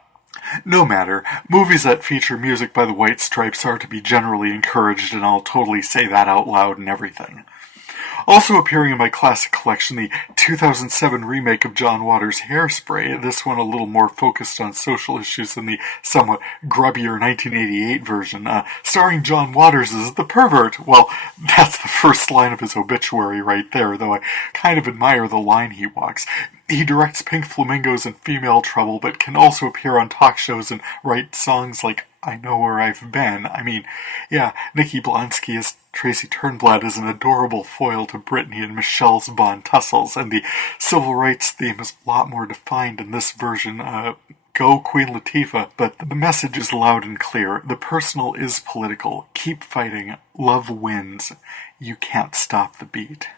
No matter. Movies that feature music by the White Stripes are to be generally encouraged, and I'll totally say that out loud and everything. Also appearing in my classic collection, the 2007 remake of John Waters' Hairspray, this one a little more focused on social issues than the somewhat grubbier 1988 version, starring John Waters as the pervert. Well, that's the first line of his obituary right there, though I kind of admire the line he walks. He directs Pink Flamingos and Female Trouble, but can also appear on talk shows and write songs like I Know Where I've Been. I mean, yeah, Nikki Blonsky as Tracy Turnblad is an adorable foil to Brittany and Michelle's Bond tussles, and the civil rights theme is a lot more defined in this version. Go Queen Latifah, but the message is loud and clear. The personal is political. Keep fighting. Love wins. You can't stop the beat.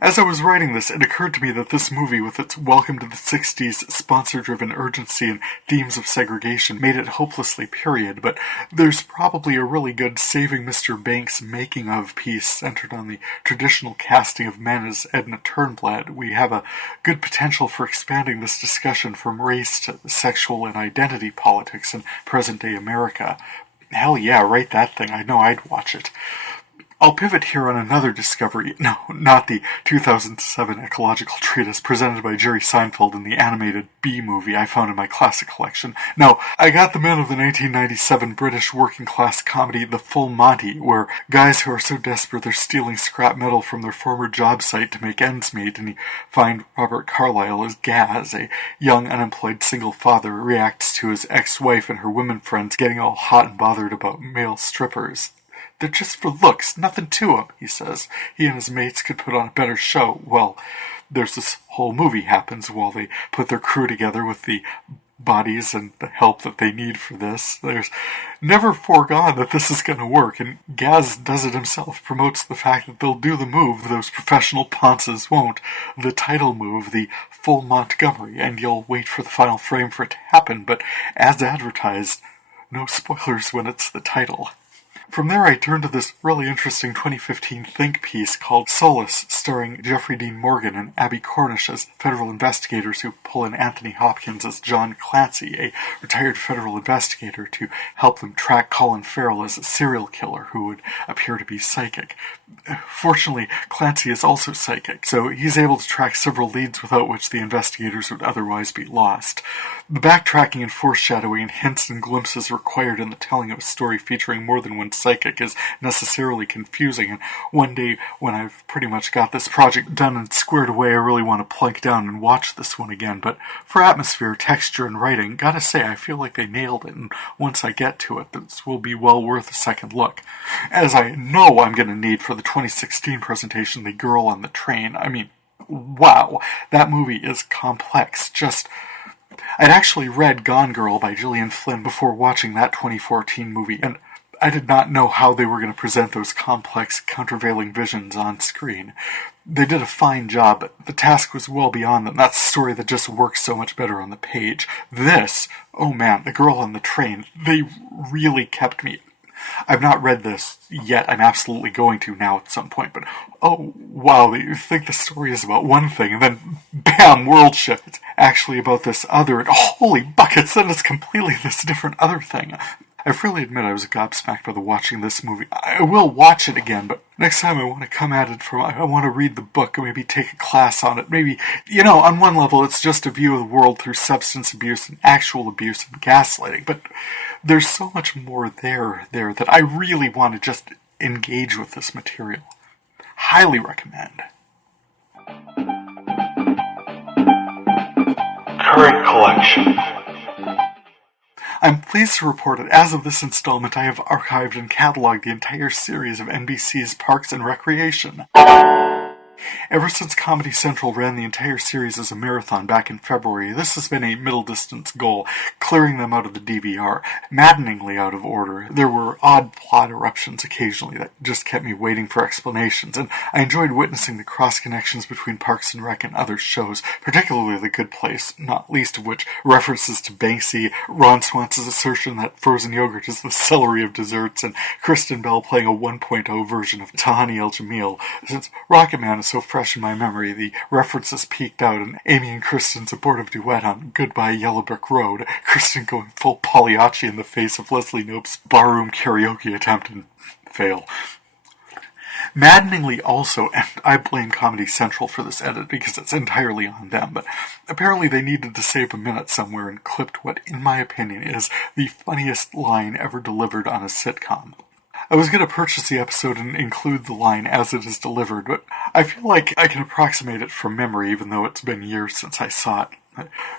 As I was writing this, it occurred to me that this movie, with its welcome to the 60s, sponsor-driven urgency and themes of segregation, made it hopelessly period, but there's probably a really good Saving Mr. Banks making-of piece centered on the traditional casting of men as Edna Turnblad. We have a good potential for expanding this discussion from race to sexual and identity politics in present-day America. Hell yeah, write that thing. I know I'd watch it. I'll pivot here on another discovery. No, not the 2007 ecological treatise presented by Jerry Seinfeld in the animated Bee movie I found in my classic collection. No, I got the man of the 1997 British working-class comedy The Full Monty, where guys who are so desperate they're stealing scrap metal from their former job site to make ends meet, and you find Robert Carlyle as Gaz, a young unemployed single father, reacts to his ex-wife and her women friends getting all hot and bothered about male strippers. They're just for looks, nothing to 'em," he says. He and his mates could put on a better show. Well, there's this whole movie happens while they put their crew together with the bodies and the help that they need for this. There's never foregone that this is going to work, and Gaz does it himself, promotes the fact that they'll do the move those professional ponces won't, the title move, the full Montgomery, and you'll wait for the final frame for it to happen, but as advertised, no spoilers when it's the title. From there I turned to this really interesting 2015 think piece called Solace, starring Jeffrey Dean Morgan and Abby Cornish as federal investigators who pull in Anthony Hopkins as John Clancy, a retired federal investigator, to help them track Colin Farrell as a serial killer who would appear to be psychic. Fortunately, Clancy is also psychic, so he's able to track several leads without which the investigators would otherwise be lost. The backtracking and foreshadowing and hints and glimpses required in the telling of a story featuring more than one psychic is necessarily confusing, and one day when I've pretty much got this project done and squared away, I really want to plunk down and watch this one again. But for atmosphere, texture, and writing, gotta say, I feel like they nailed it, and once I get to it, this will be well worth a second look. As I know I'm going to need for the 2016 presentation, The Girl on the Train. I mean, wow, that movie is complex. I'd actually read Gone Girl by Gillian Flynn before watching that 2014 movie, and I did not know how they were going to present those complex, countervailing visions on screen. They did a fine job, but the task was well beyond them. That's a story that just works so much better on the page. This, oh man, The Girl on the Train, they really kept me. I've not read this yet. I'm absolutely going to now at some point, but oh wow, you think the story is about one thing, and then bam, world shift. It's actually about this other, and holy buckets, then it's completely this different other thing. I freely admit I was gobsmacked by watching this movie. I will watch it again, but next time I want to come at it I want to read the book, or maybe take a class on it. Maybe, on one level it's just a view of the world through substance abuse and actual abuse and gaslighting, but there's so much more there that I really want to just engage with this material. Highly recommend. Current collection. I'm pleased to report that as of this installment, I have archived and cataloged the entire series of NBC's Parks and Recreation. Ever since Comedy Central ran the entire series as a marathon back in February, this has been a middle-distance goal, clearing them out of the DVR, maddeningly out of order. There were odd plot eruptions occasionally that just kept me waiting for explanations, and I enjoyed witnessing the cross-connections between Parks and Rec and other shows, particularly The Good Place, not least of which references to Banksy, Ron Swanson assertion that frozen yogurt is the celery of desserts, and Kristen Bell playing a 1.0 version of Tahani El Jamil. Since Rocketman is so fresh in my memory, the references peeked out, and Amy and Kristen's abortive duet on Goodbye Yellow Brick Road, Kristen going full Pagliacci in the face of Leslie Knope's barroom karaoke attempt and fail. Maddeningly also, and I blame Comedy Central for this edit because it's entirely on them, but apparently they needed to save a minute somewhere and clipped what, in my opinion, is the funniest line ever delivered on a sitcom. I was going to purchase the episode and include the line as it is delivered, but I feel like I can approximate it from memory, even though it's been years since I saw it.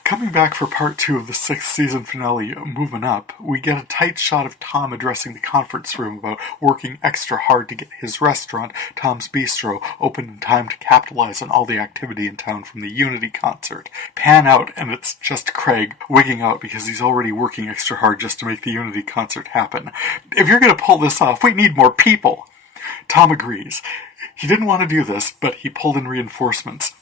Coming back for part 2 of the 6th season finale, Moving Up, we get a tight shot of Tom addressing the conference room about working extra hard to get his restaurant, Tom's Bistro, open in time to capitalize on all the activity in town from the Unity concert. Pan out, and it's just Craig wigging out because he's already working extra hard just to make the Unity concert happen. If you're going to pull this off, we need more people. Tom agrees. He didn't want to do this, but he pulled in reinforcements.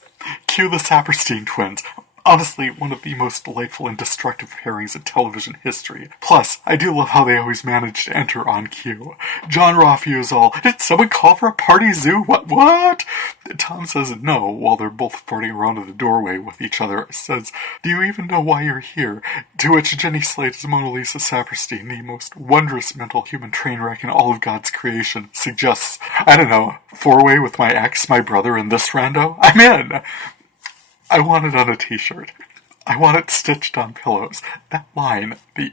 Cue the Saperstein twins. Honestly, one of the most delightful and destructive pairings in television history. Plus, I do love how they always manage to enter on cue. John Raffio is all, "Did someone call for a party zoo? What? Tom says no, while they're both farting around in the doorway with each other. Says, "Do you even know why you're here?" To which Jenny Slate as Mona Lisa Saperstein, the most wondrous mental human train wreck in all of God's creation, suggests, I don't know, 4-way with my ex, my brother, and this rando? I'm in! I want it on a t-shirt. I want it stitched on pillows. That line, the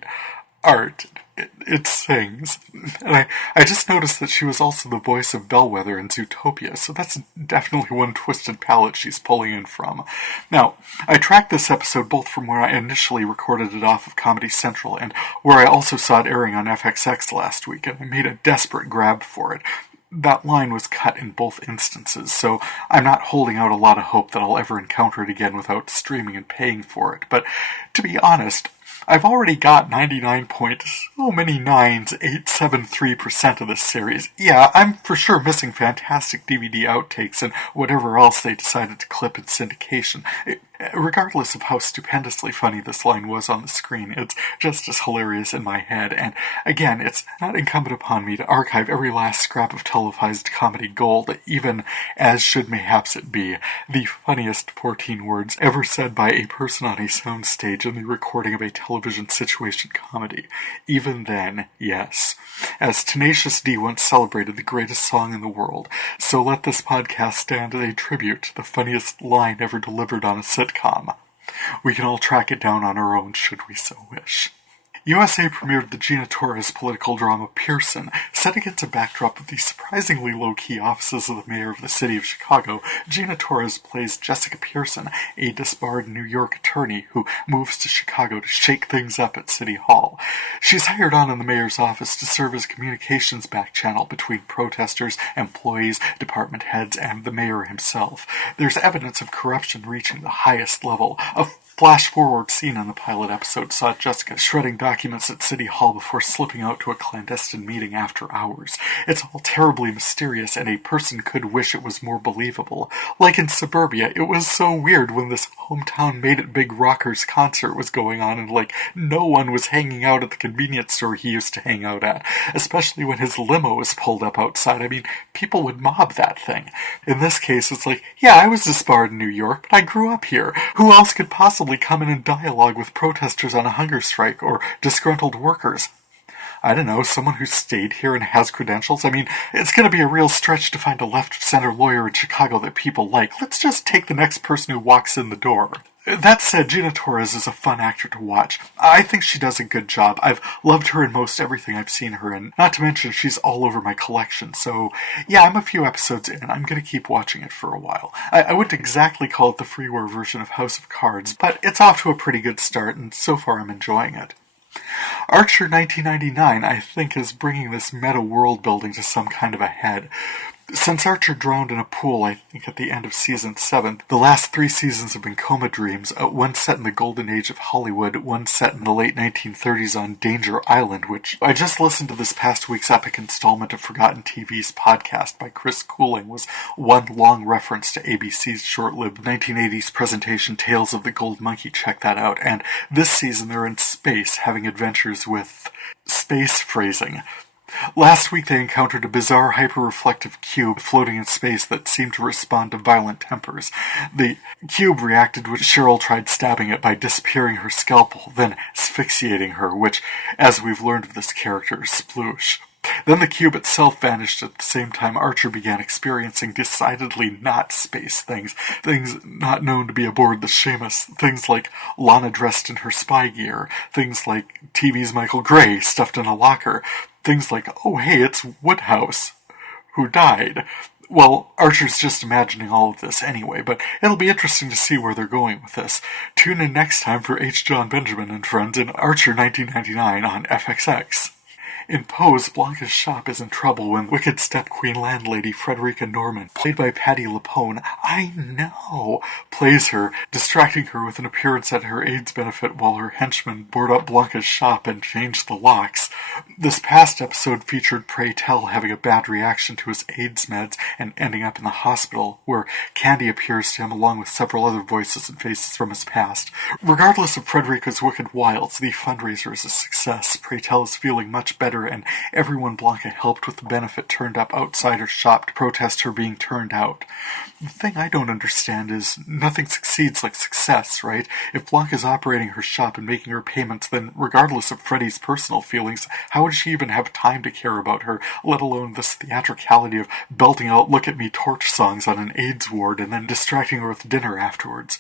art, it sings. And I just noticed that she was also the voice of Bellwether in Zootopia, so that's definitely one twisted palette she's pulling in from. Now, I tracked this episode both from where I initially recorded it off of Comedy Central and where I also saw it airing on FXX last week, and I made a desperate grab for it. That line was cut in both instances, so I'm not holding out a lot of hope that I'll ever encounter it again without streaming and paying for it. But to be honest, I've already got 99.873% of this series. Yeah, I'm for sure missing fantastic DVD outtakes and whatever else they decided to clip in syndication. Regardless of how stupendously funny this line was on the screen, it's just as hilarious in my head, and again, it's not incumbent upon me to archive every last scrap of televised comedy gold, even as should mayhaps it be the funniest 14 words ever said by a person on a soundstage in the recording of a television situation comedy. Even then, yes. As Tenacious D once celebrated the greatest song in the world, so let this podcast stand as a tribute to the funniest line ever delivered on a sitcom. We can all track it down on our own should we so wish. USA premiered the Gina Torres political drama Pearson. Set against a backdrop of the surprisingly low-key offices of the mayor of the city of Chicago, Gina Torres plays Jessica Pearson, a disbarred New York attorney who moves to Chicago to shake things up at City Hall. She's hired on in the mayor's office to serve as communications back channel between protesters, employees, department heads, and the mayor himself. There's evidence of corruption reaching the highest level. A flash-forward scene in the pilot episode saw Jessica shredding documents at City Hall before slipping out to a clandestine meeting after hours. It's all terribly mysterious, and a person could wish it was more believable. Like in SubUrbia, it was so weird when this hometown Made It Big Rockers concert was going on and, no one was hanging out at the convenience store he used to hang out at, especially when his limo was pulled up outside. I mean, people would mob that thing. In this case, it's yeah, I was disbarred in New York, but I grew up here. Who else could possibly come in and dialogue with protesters on a hunger strike or disgruntled workers? I don't know, someone who stayed here and has credentials? I mean, it's going to be a real stretch to find a left-center lawyer in Chicago that people like. Let's just take the next person who walks in the door. That said, Gina Torres is a fun actor to watch. I think she does a good job. I've loved her in most everything I've seen her in. Not to mention, she's all over my collection. So, yeah, I'm a few episodes in. I'm going to keep watching it for a while. I wouldn't exactly call it the freeware version of House of Cards, but it's off to a pretty good start, and so far I'm enjoying it. Archer 1999, I think, is bringing this meta world building to some kind of a head. Since Archer drowned in a pool, I think at the end of Season 7, the last 3 seasons have been coma dreams, one set in the golden age of Hollywood, one set in the late 1930s on Danger Island, which I just listened to this past week's epic installment of Forgotten TV's podcast by Chris Cooling was one long reference to ABC's short-lived 1980s presentation Tales of the Gold Monkey. Check that out. And this season they're in space, having adventures with space phrasing. Last week they encountered a bizarre hyper-reflective cube floating in space that seemed to respond to violent tempers. The cube reacted when Cheryl tried stabbing it by disappearing her scalpel, then asphyxiating her, which, as we've learned of this character, is sploosh. Then the cube itself vanished at the same time Archer began experiencing decidedly not space things not known to be aboard the Seamus, things like Lana dressed in her spy gear, things like TV's Michael Gray stuffed in a locker, things like, oh hey, it's Woodhouse, who died. Well, Archer's just imagining all of this anyway, but it'll be interesting to see where they're going with this. Tune in next time for H. John Benjamin and Friends in Archer 1999 on FXX. In Pose, Blanca's shop is in trouble when wicked step-queen landlady Frederica Norman, played by Patti LuPone, I know, plays her, distracting her with an appearance at her AIDS benefit while her henchmen board up Blanca's shop and change the locks. This past episode featured Pray Tell having a bad reaction to his AIDS meds and ending up in the hospital, where Candy appears to him along with several other voices and faces from his past. Regardless of Frederica's wicked wilds, the fundraiser is a success. Pray Tell is feeling much better, and everyone Blanca helped with the benefit turned up outside her shop to protest her being turned out. The thing I don't understand is nothing succeeds like success, right? If Blanca's operating her shop and making her payments, then regardless of Freddy's personal feelings, how would she even have time to care about her, let alone this theatricality of belting out Look at Me torch songs on an AIDS ward and then distracting her with dinner afterwards?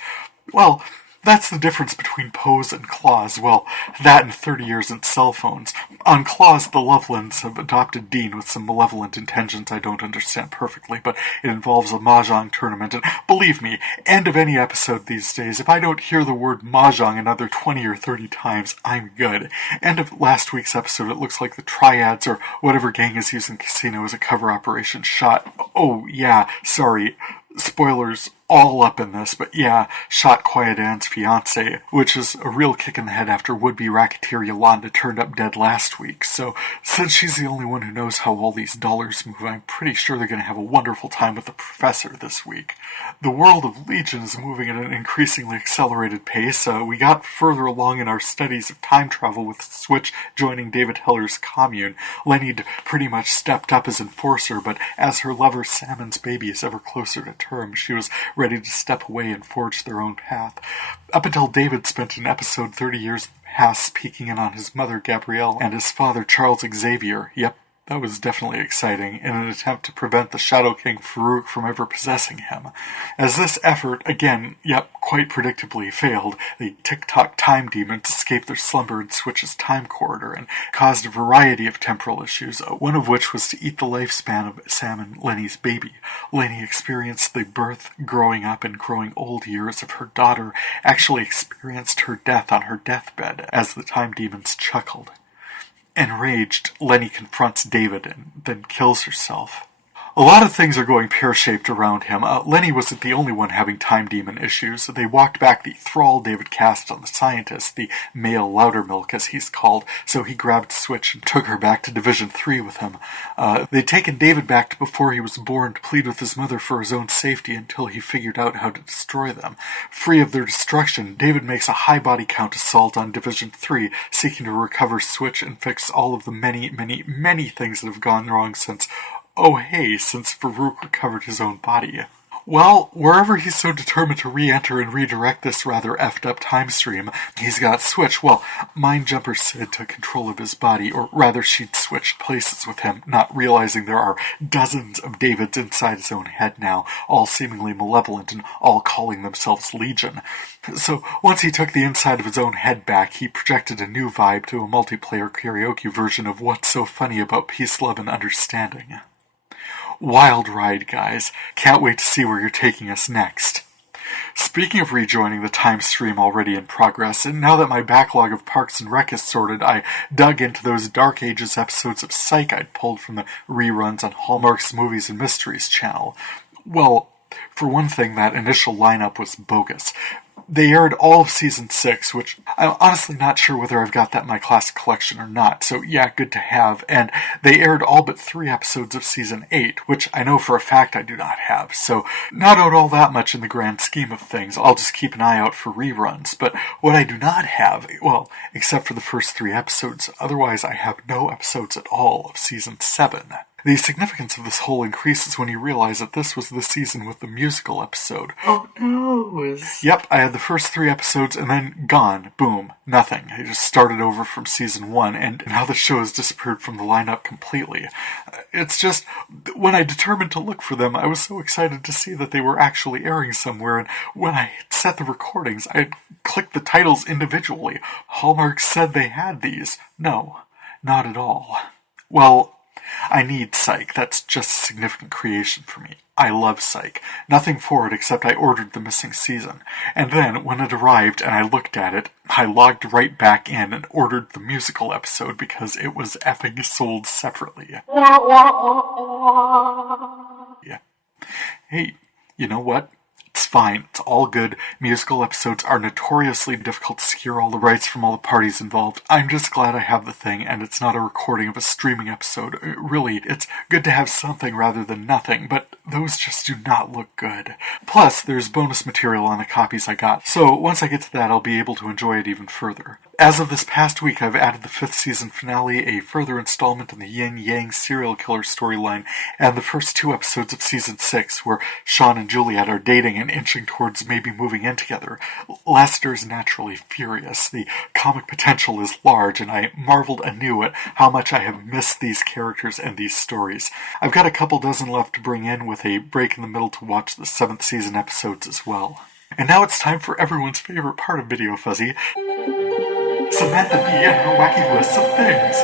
Well, That's the difference between Pose and Claus. Well, that and 30 years in cell phones. On Claus, the Lovelands have adopted Dean with some malevolent intentions I don't understand perfectly, but it involves a mahjong tournament, and believe me, end of any episode these days, if I don't hear the word mahjong another 20 or 30 times, I'm good. End of last week's episode, it looks like the Triads, or whatever gang is using Casino as a cover operation, shot... Oh, yeah, sorry. Spoilers all up in this, but yeah, shot Quiet Anne's fiancé, which is a real kick in the head after would-be racketeer Yolanda turned up dead last week. So, since she's the only one who knows how all these dollars move, I'm pretty sure they're going to have a wonderful time with the professor this week. The world of Legion is moving at an increasingly accelerated pace. We got further along in our studies of time travel with Switch joining David Heller's commune. Lenny'd pretty much stepped up as enforcer, but as her lover Salmon's baby is ever closer to term, she was ready to step away and forge their own path. Up until David spent an episode 30 years past peeking in on his mother Gabrielle and his father Charles Xavier. Yep, that was definitely exciting, in an attempt to prevent the Shadow King Farouk from ever possessing him. As this effort, again, quite predictably failed, the Tick-Tock time demons escaped their slumber in Switch's time corridor and caused a variety of temporal issues, one of which was to eat the lifespan of Sam and Lenny's baby. Lenny experienced the birth, growing up, and growing old years of her daughter, actually experienced her death on her deathbed, as the time demons chuckled. Enraged, Lenny confronts David and then kills herself. A lot of things are going pear-shaped around him. Lenny wasn't the only one having time demon issues. They walked back the thrall David cast on the scientist, the male Loudermilk as he's called, so he grabbed Switch and took her back to Division 3 with him. They'd taken David back to before he was born to plead with his mother for his own safety until he figured out how to destroy them. Free of their destruction, David makes a high body count assault on Division 3, seeking to recover Switch and fix all of the many, many, many things that have gone wrong since Farouk recovered his own body. Well, wherever he's so determined to re-enter and redirect this rather effed up time stream, he's got Switch. Well, Mind Jumper Sid took control of his body, or rather she'd switched places with him, not realizing there are dozens of Davids inside his own head now, all seemingly malevolent and all calling themselves Legion. So, once he took the inside of his own head back, he projected a new vibe to a multiplayer karaoke version of What's So Funny About Peace, Love, and Understanding. Wild ride, guys. Can't wait to see where you're taking us next. Speaking of rejoining the time stream already in progress, and now that my backlog of Parks and Rec is sorted, I dug into those Dark Ages episodes of Psych I'd pulled from the reruns on Hallmark's Movies and Mysteries channel. Well, for one thing, that initial lineup was bogus. They aired all of Season 6, which I'm honestly not sure whether I've got that in my classic collection or not, so yeah, good to have. And they aired all but 3 episodes of Season 8, which I know for a fact I do not have, so not out all that much in the grand scheme of things. I'll just keep an eye out for reruns. But what I do not have, well, except for the first 3 episodes, otherwise I have no episodes at all of Season 7. The significance of this whole increases when you realize that this was the season with the musical episode. Oh no! Yep, I had the first 3 episodes and then gone. Boom. Nothing. I just started over from Season 1, and now the show has disappeared from the lineup completely. It's just, when I determined to look for them, I was so excited to see that they were actually airing somewhere, and when I set the recordings, I clicked the titles individually. Hallmark said they had these. No, not at all. Well, I need Psych. That's just a significant creation for me. I love Psych. Nothing for it except I ordered the missing season. And then, when it arrived and I looked at it, I logged right back in and ordered the musical episode because it was effing sold separately. Yeah. Hey, you know what? It's fine. It's all good. Musical episodes are notoriously difficult to secure all the rights from all the parties involved. I'm just glad I have the thing, and it's not a recording of a streaming episode. Really, it's good to have something rather than nothing, but those just do not look good. Plus, there's bonus material on the copies I got, so once I get to that, I'll be able to enjoy it even further. As of this past week, I've added the 5th season finale, a further installment in the Yin-Yang serial killer storyline, and the first 2 episodes of Season 6, where Sean and Juliet are dating and inching towards maybe moving in together. Lester is naturally furious. The comic potential is large, and I marveled anew at how much I have missed these characters and these stories. I've got a couple dozen left to bring in, with a break in the middle to watch the 7th season episodes as well. And now it's time for everyone's favorite part of VideoFuzzy, Samantha Bee and her wacky lists of things.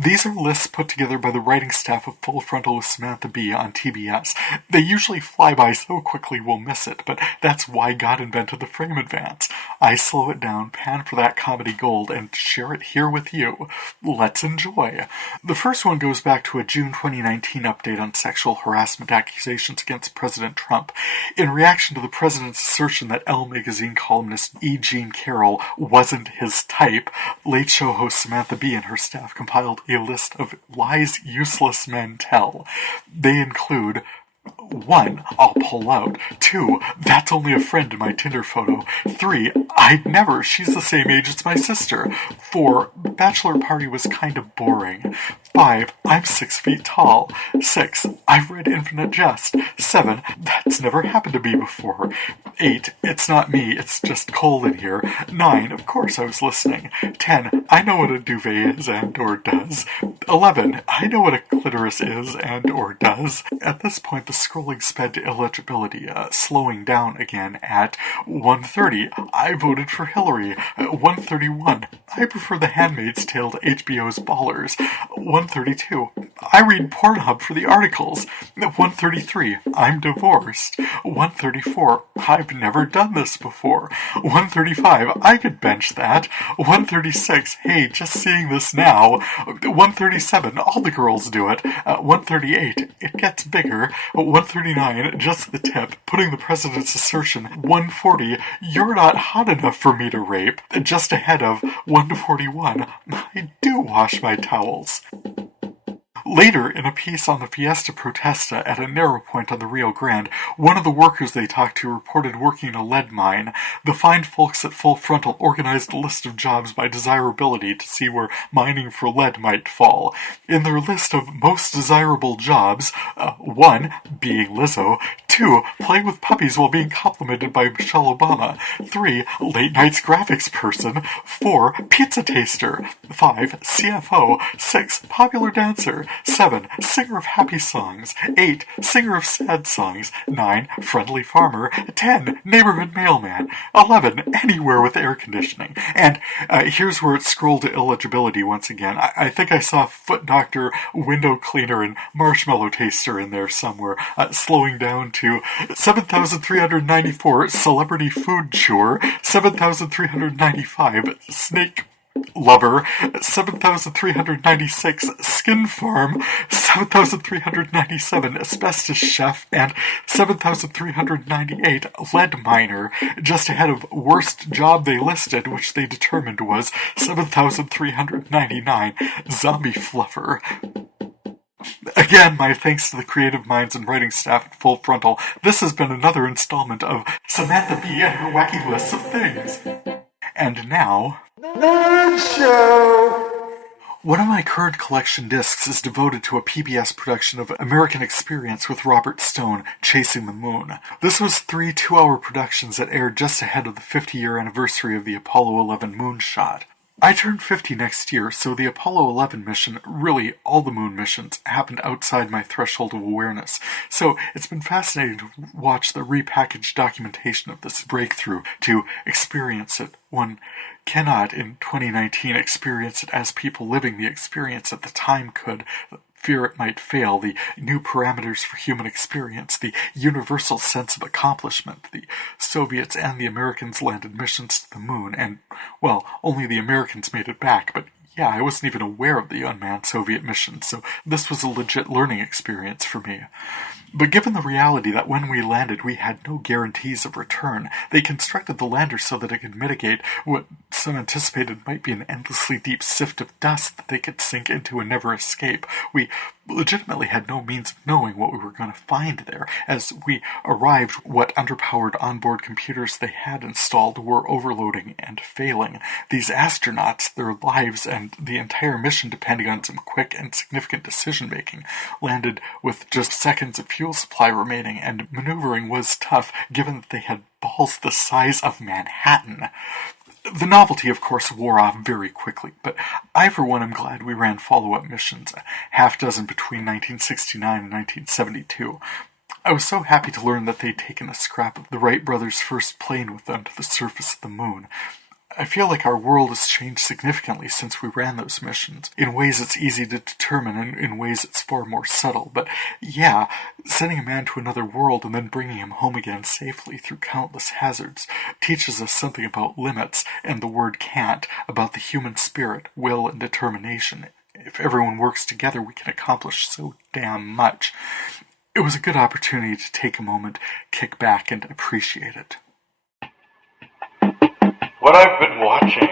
These are lists put together by the writing staff of Full Frontal with Samantha Bee on TBS. They usually fly by so quickly we'll miss it, but that's why God invented the frame advance. I slow it down, pan for that comedy gold, and share it here with you. Let's enjoy. The first one goes back to a June 2019 update on sexual harassment accusations against President Trump. In reaction to the president's assertion that Elle magazine columnist E. Jean Carroll wasn't his type, Late Show host Samantha Bee and her staff compiled a list of lies useless men tell. They include 1. I'll pull out. 2. That's only a friend in my Tinder photo. 3. I'd never. She's the same age as my sister. 4. Bachelor party was kind of boring. 5. I'm 6 feet tall. 6. I've read Infinite Jest. 7. That's never happened to me before. 8. It's not me, it's just cold in here. 9. Of course I was listening. 10. I know what a duvet is and or does. 11. I know what a clitoris is and or does. At this point, the scrolling sped to illegibility, slowing down again at 1:30. I voted for Hillary. 1:31. I prefer The Handmaid's Tale to HBO's Ballers. 1:32. I read Pornhub for the articles. 1:33. I'm divorced. 1:34. I've never done this before. 1:35. I could bench that. 1:36. Hey, just seeing this now. 1:37. All the girls do it. 1:38. It gets bigger. 1:39. Just the tip. Putting the president's assertion. 1:40. You're not hot enough for me to rape. Just ahead of 1:41. I do wash my towels. Later, in a piece on the Fiesta Protesta at a narrow point on the Rio Grande, one of the workers they talked to reported working in a lead mine. The fine folks at Full Frontal organized a list of jobs by desirability to see where mining for lead might fall. In their list of most desirable jobs, 1. Being Lizzo. 2. Playing with puppies while being complimented by Michelle Obama. 3. Late nights graphics person. 4. Pizza taster. 5. CFO. 6. Popular dancer. 7. Singer of happy songs. 8. Singer of sad songs. 9. Friendly farmer. 10. Neighborhood mailman. 11. Anywhere with air conditioning. And here's where it scrolled to illegibility once again. I think I saw foot doctor, window cleaner, and marshmallow taster in there somewhere, slowing down to 7,394 celebrity food chore, 7,395 snake lover, 7,396 skin farm, 7,397 asbestos chef, and 7,398 lead miner, just ahead of worst job they listed, which they determined was 7,399 zombie fluffer. Again, my thanks to the creative minds and writing staff at Full Frontal. This has been another installment of Samantha Bee and her wacky lists of things. And now, Nerd Show! One of my current collection discs is devoted to a PBS production of American Experience with Robert Stone, Chasing the Moon. This was 3 two-hour productions that aired just ahead of the 50-year anniversary of the Apollo 11 moonshot. I turned 50 next year, so the Apollo 11 mission, really all the moon missions, happened outside my threshold of awareness. So it's been fascinating to watch the repackaged documentation of this breakthrough, to experience it. One cannot, in 2019, experience it as people living the experience at the time could. Fear it might fail, the new parameters for human experience, the universal sense of accomplishment. The Soviets and the Americans landed missions to the moon, and, well, only the Americans made it back, but yeah, I wasn't even aware of the unmanned Soviet mission, so this was a legit learning experience for me. But given the reality that when we landed we had no guarantees of return, they constructed the lander so that it could mitigate what some anticipated might be an endlessly deep sift of dust that they could sink into and never escape. We legitimately had no means of knowing what we were going to find there. As we arrived, what underpowered onboard computers they had installed were overloading and failing. These astronauts, their lives and the entire mission depending on some quick and significant decision-making, landed with just seconds of fuel supply remaining, and maneuvering was tough given that they had balls the size of Manhattan. The novelty, of course, wore off very quickly, but I, for one, am glad we ran follow-up missions, a half dozen between 1969 and 1972. I was so happy to learn that they'd taken a scrap of the Wright brothers' first plane with them to the surface of the moon. I feel like our world has changed significantly since we ran those missions. In ways it's easy to determine, and in ways it's far more subtle. But yeah, sending a man to another world and then bringing him home again safely through countless hazards teaches us something about limits and the word can't, about the human spirit, will, and determination. If everyone works together, we can accomplish so damn much. It was a good opportunity to take a moment, kick back, and appreciate it. What I've been watching.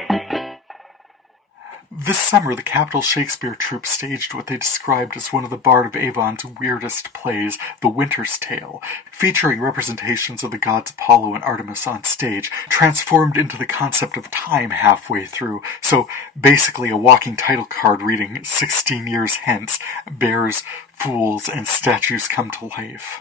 This summer, the Capitol Shakespeare troupe staged what they described as one of the Bard of Avon's weirdest plays, The Winter's Tale, featuring representations of the gods Apollo and Artemis on stage, transformed into the concept of time halfway through, so basically a walking title card reading 16 years hence, bears, fools, and statues come to life.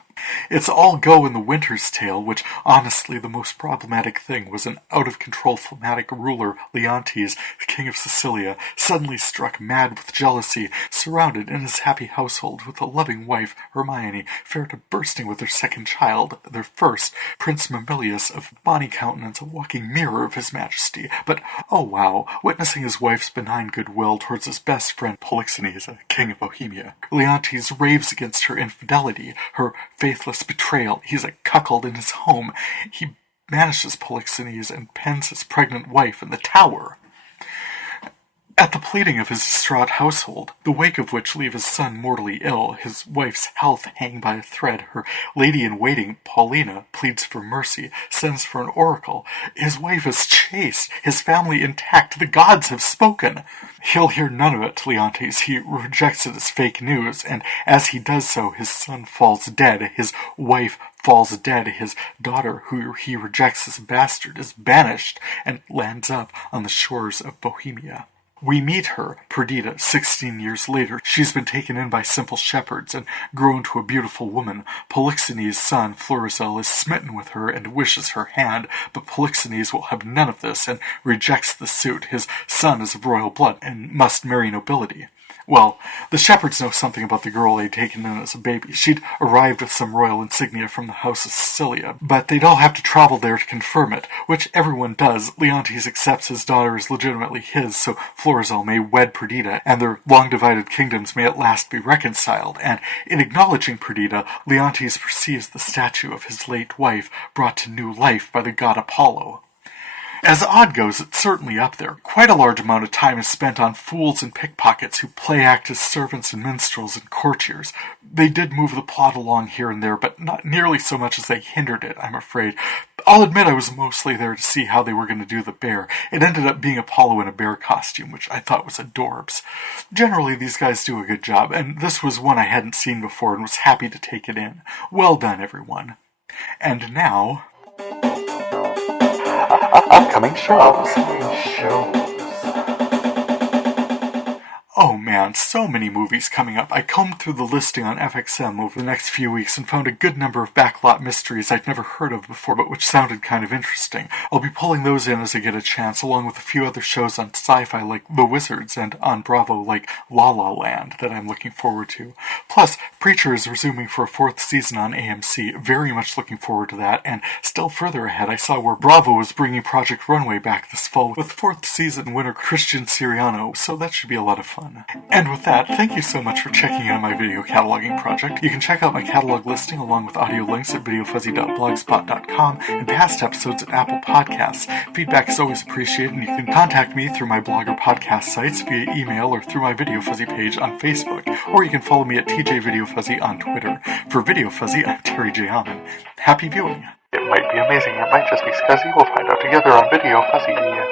It's all go in The Winter's Tale, which, honestly, the most problematic thing was an out-of-control phlegmatic ruler, Leontes, the king of Sicilia, suddenly struck mad with jealousy, surrounded in his happy household with a loving wife, Hermione, fair to bursting with their second child, their first, Prince Mamilius, of bonny countenance, a walking mirror of his majesty. But, oh wow, witnessing his wife's benign goodwill towards his best friend Polixenes, a king of Bohemia, Leontes raves against her infidelity, her faithless betrayal. He's a cuckold in his home. He banishes Polixenes and pens his pregnant wife in the tower. At the pleading of his distraught household, the wake of which leave his son mortally ill, his wife's health hang by a thread, her lady-in-waiting, Paulina, pleads for mercy, sends for an oracle. His wife is chaste, his family intact, the gods have spoken. He'll hear none of it, Leontes. He rejects it as fake news, and as he does so, his son falls dead, his wife falls dead, his daughter, who he rejects as a bastard, is banished, and lands up on the shores of Bohemia. We meet her, Perdita, 16 years later. She's been taken in by simple shepherds and grown to a beautiful woman. Polixenes' son, Florizel, is smitten with her and wishes her hand, but Polixenes will have none of this and rejects the suit. His son is of royal blood and must marry nobility. Well, the shepherds know something about the girl they'd taken in as a baby. She'd arrived with some royal insignia from the house of Sicilia, but they'd all have to travel there to confirm it, which everyone does. Leontes accepts his daughter as legitimately his, so Florizel may wed Perdita, and their long-divided kingdoms may at last be reconciled, and in acknowledging Perdita, Leontes perceives the statue of his late wife brought to new life by the god Apollo. As odd goes, it's certainly up there. Quite a large amount of time is spent on fools and pickpockets who play act as servants and minstrels and courtiers. They did move the plot along here and there, but not nearly so much as they hindered it, I'm afraid. I'll admit I was mostly there to see how they were going to do the bear. It ended up being Apollo in a bear costume, which I thought was adorbs. Generally, these guys do a good job, and this was one I hadn't seen before and was happy to take it in. Well done, everyone. And now... Upcoming shows. Oh man, so many movies coming up. I combed through the listing on FXM over the next few weeks and found a good number of backlot mysteries I'd never heard of before, but which sounded kind of interesting. I'll be pulling those in as I get a chance, along with a few other shows on Sci-Fi like The Wizards and on Bravo like La La Land that I'm looking forward to. Plus, Preacher is resuming for a 4th season on AMC. Very much looking forward to that, and still further ahead I saw where Bravo is bringing Project Runway back this fall with 4th season winner Christian Siriano, so that should be a lot of fun. And with that, thank you so much for checking out my video cataloging project. You can check out my catalog listing along with audio links at VideoFuzzy.blogspot.com and past episodes at Apple Podcasts. Feedback is always appreciated, and you can contact me through my blog or podcast sites via email or through my VideoFuzzy page on Facebook, or you can follow me at TJVideoFuzzy on Twitter. For VideoFuzzy, I'm Terry J. Aman. Happy viewing! It might be amazing, it might just be scuzzy. We'll find out together on VideoFuzzy.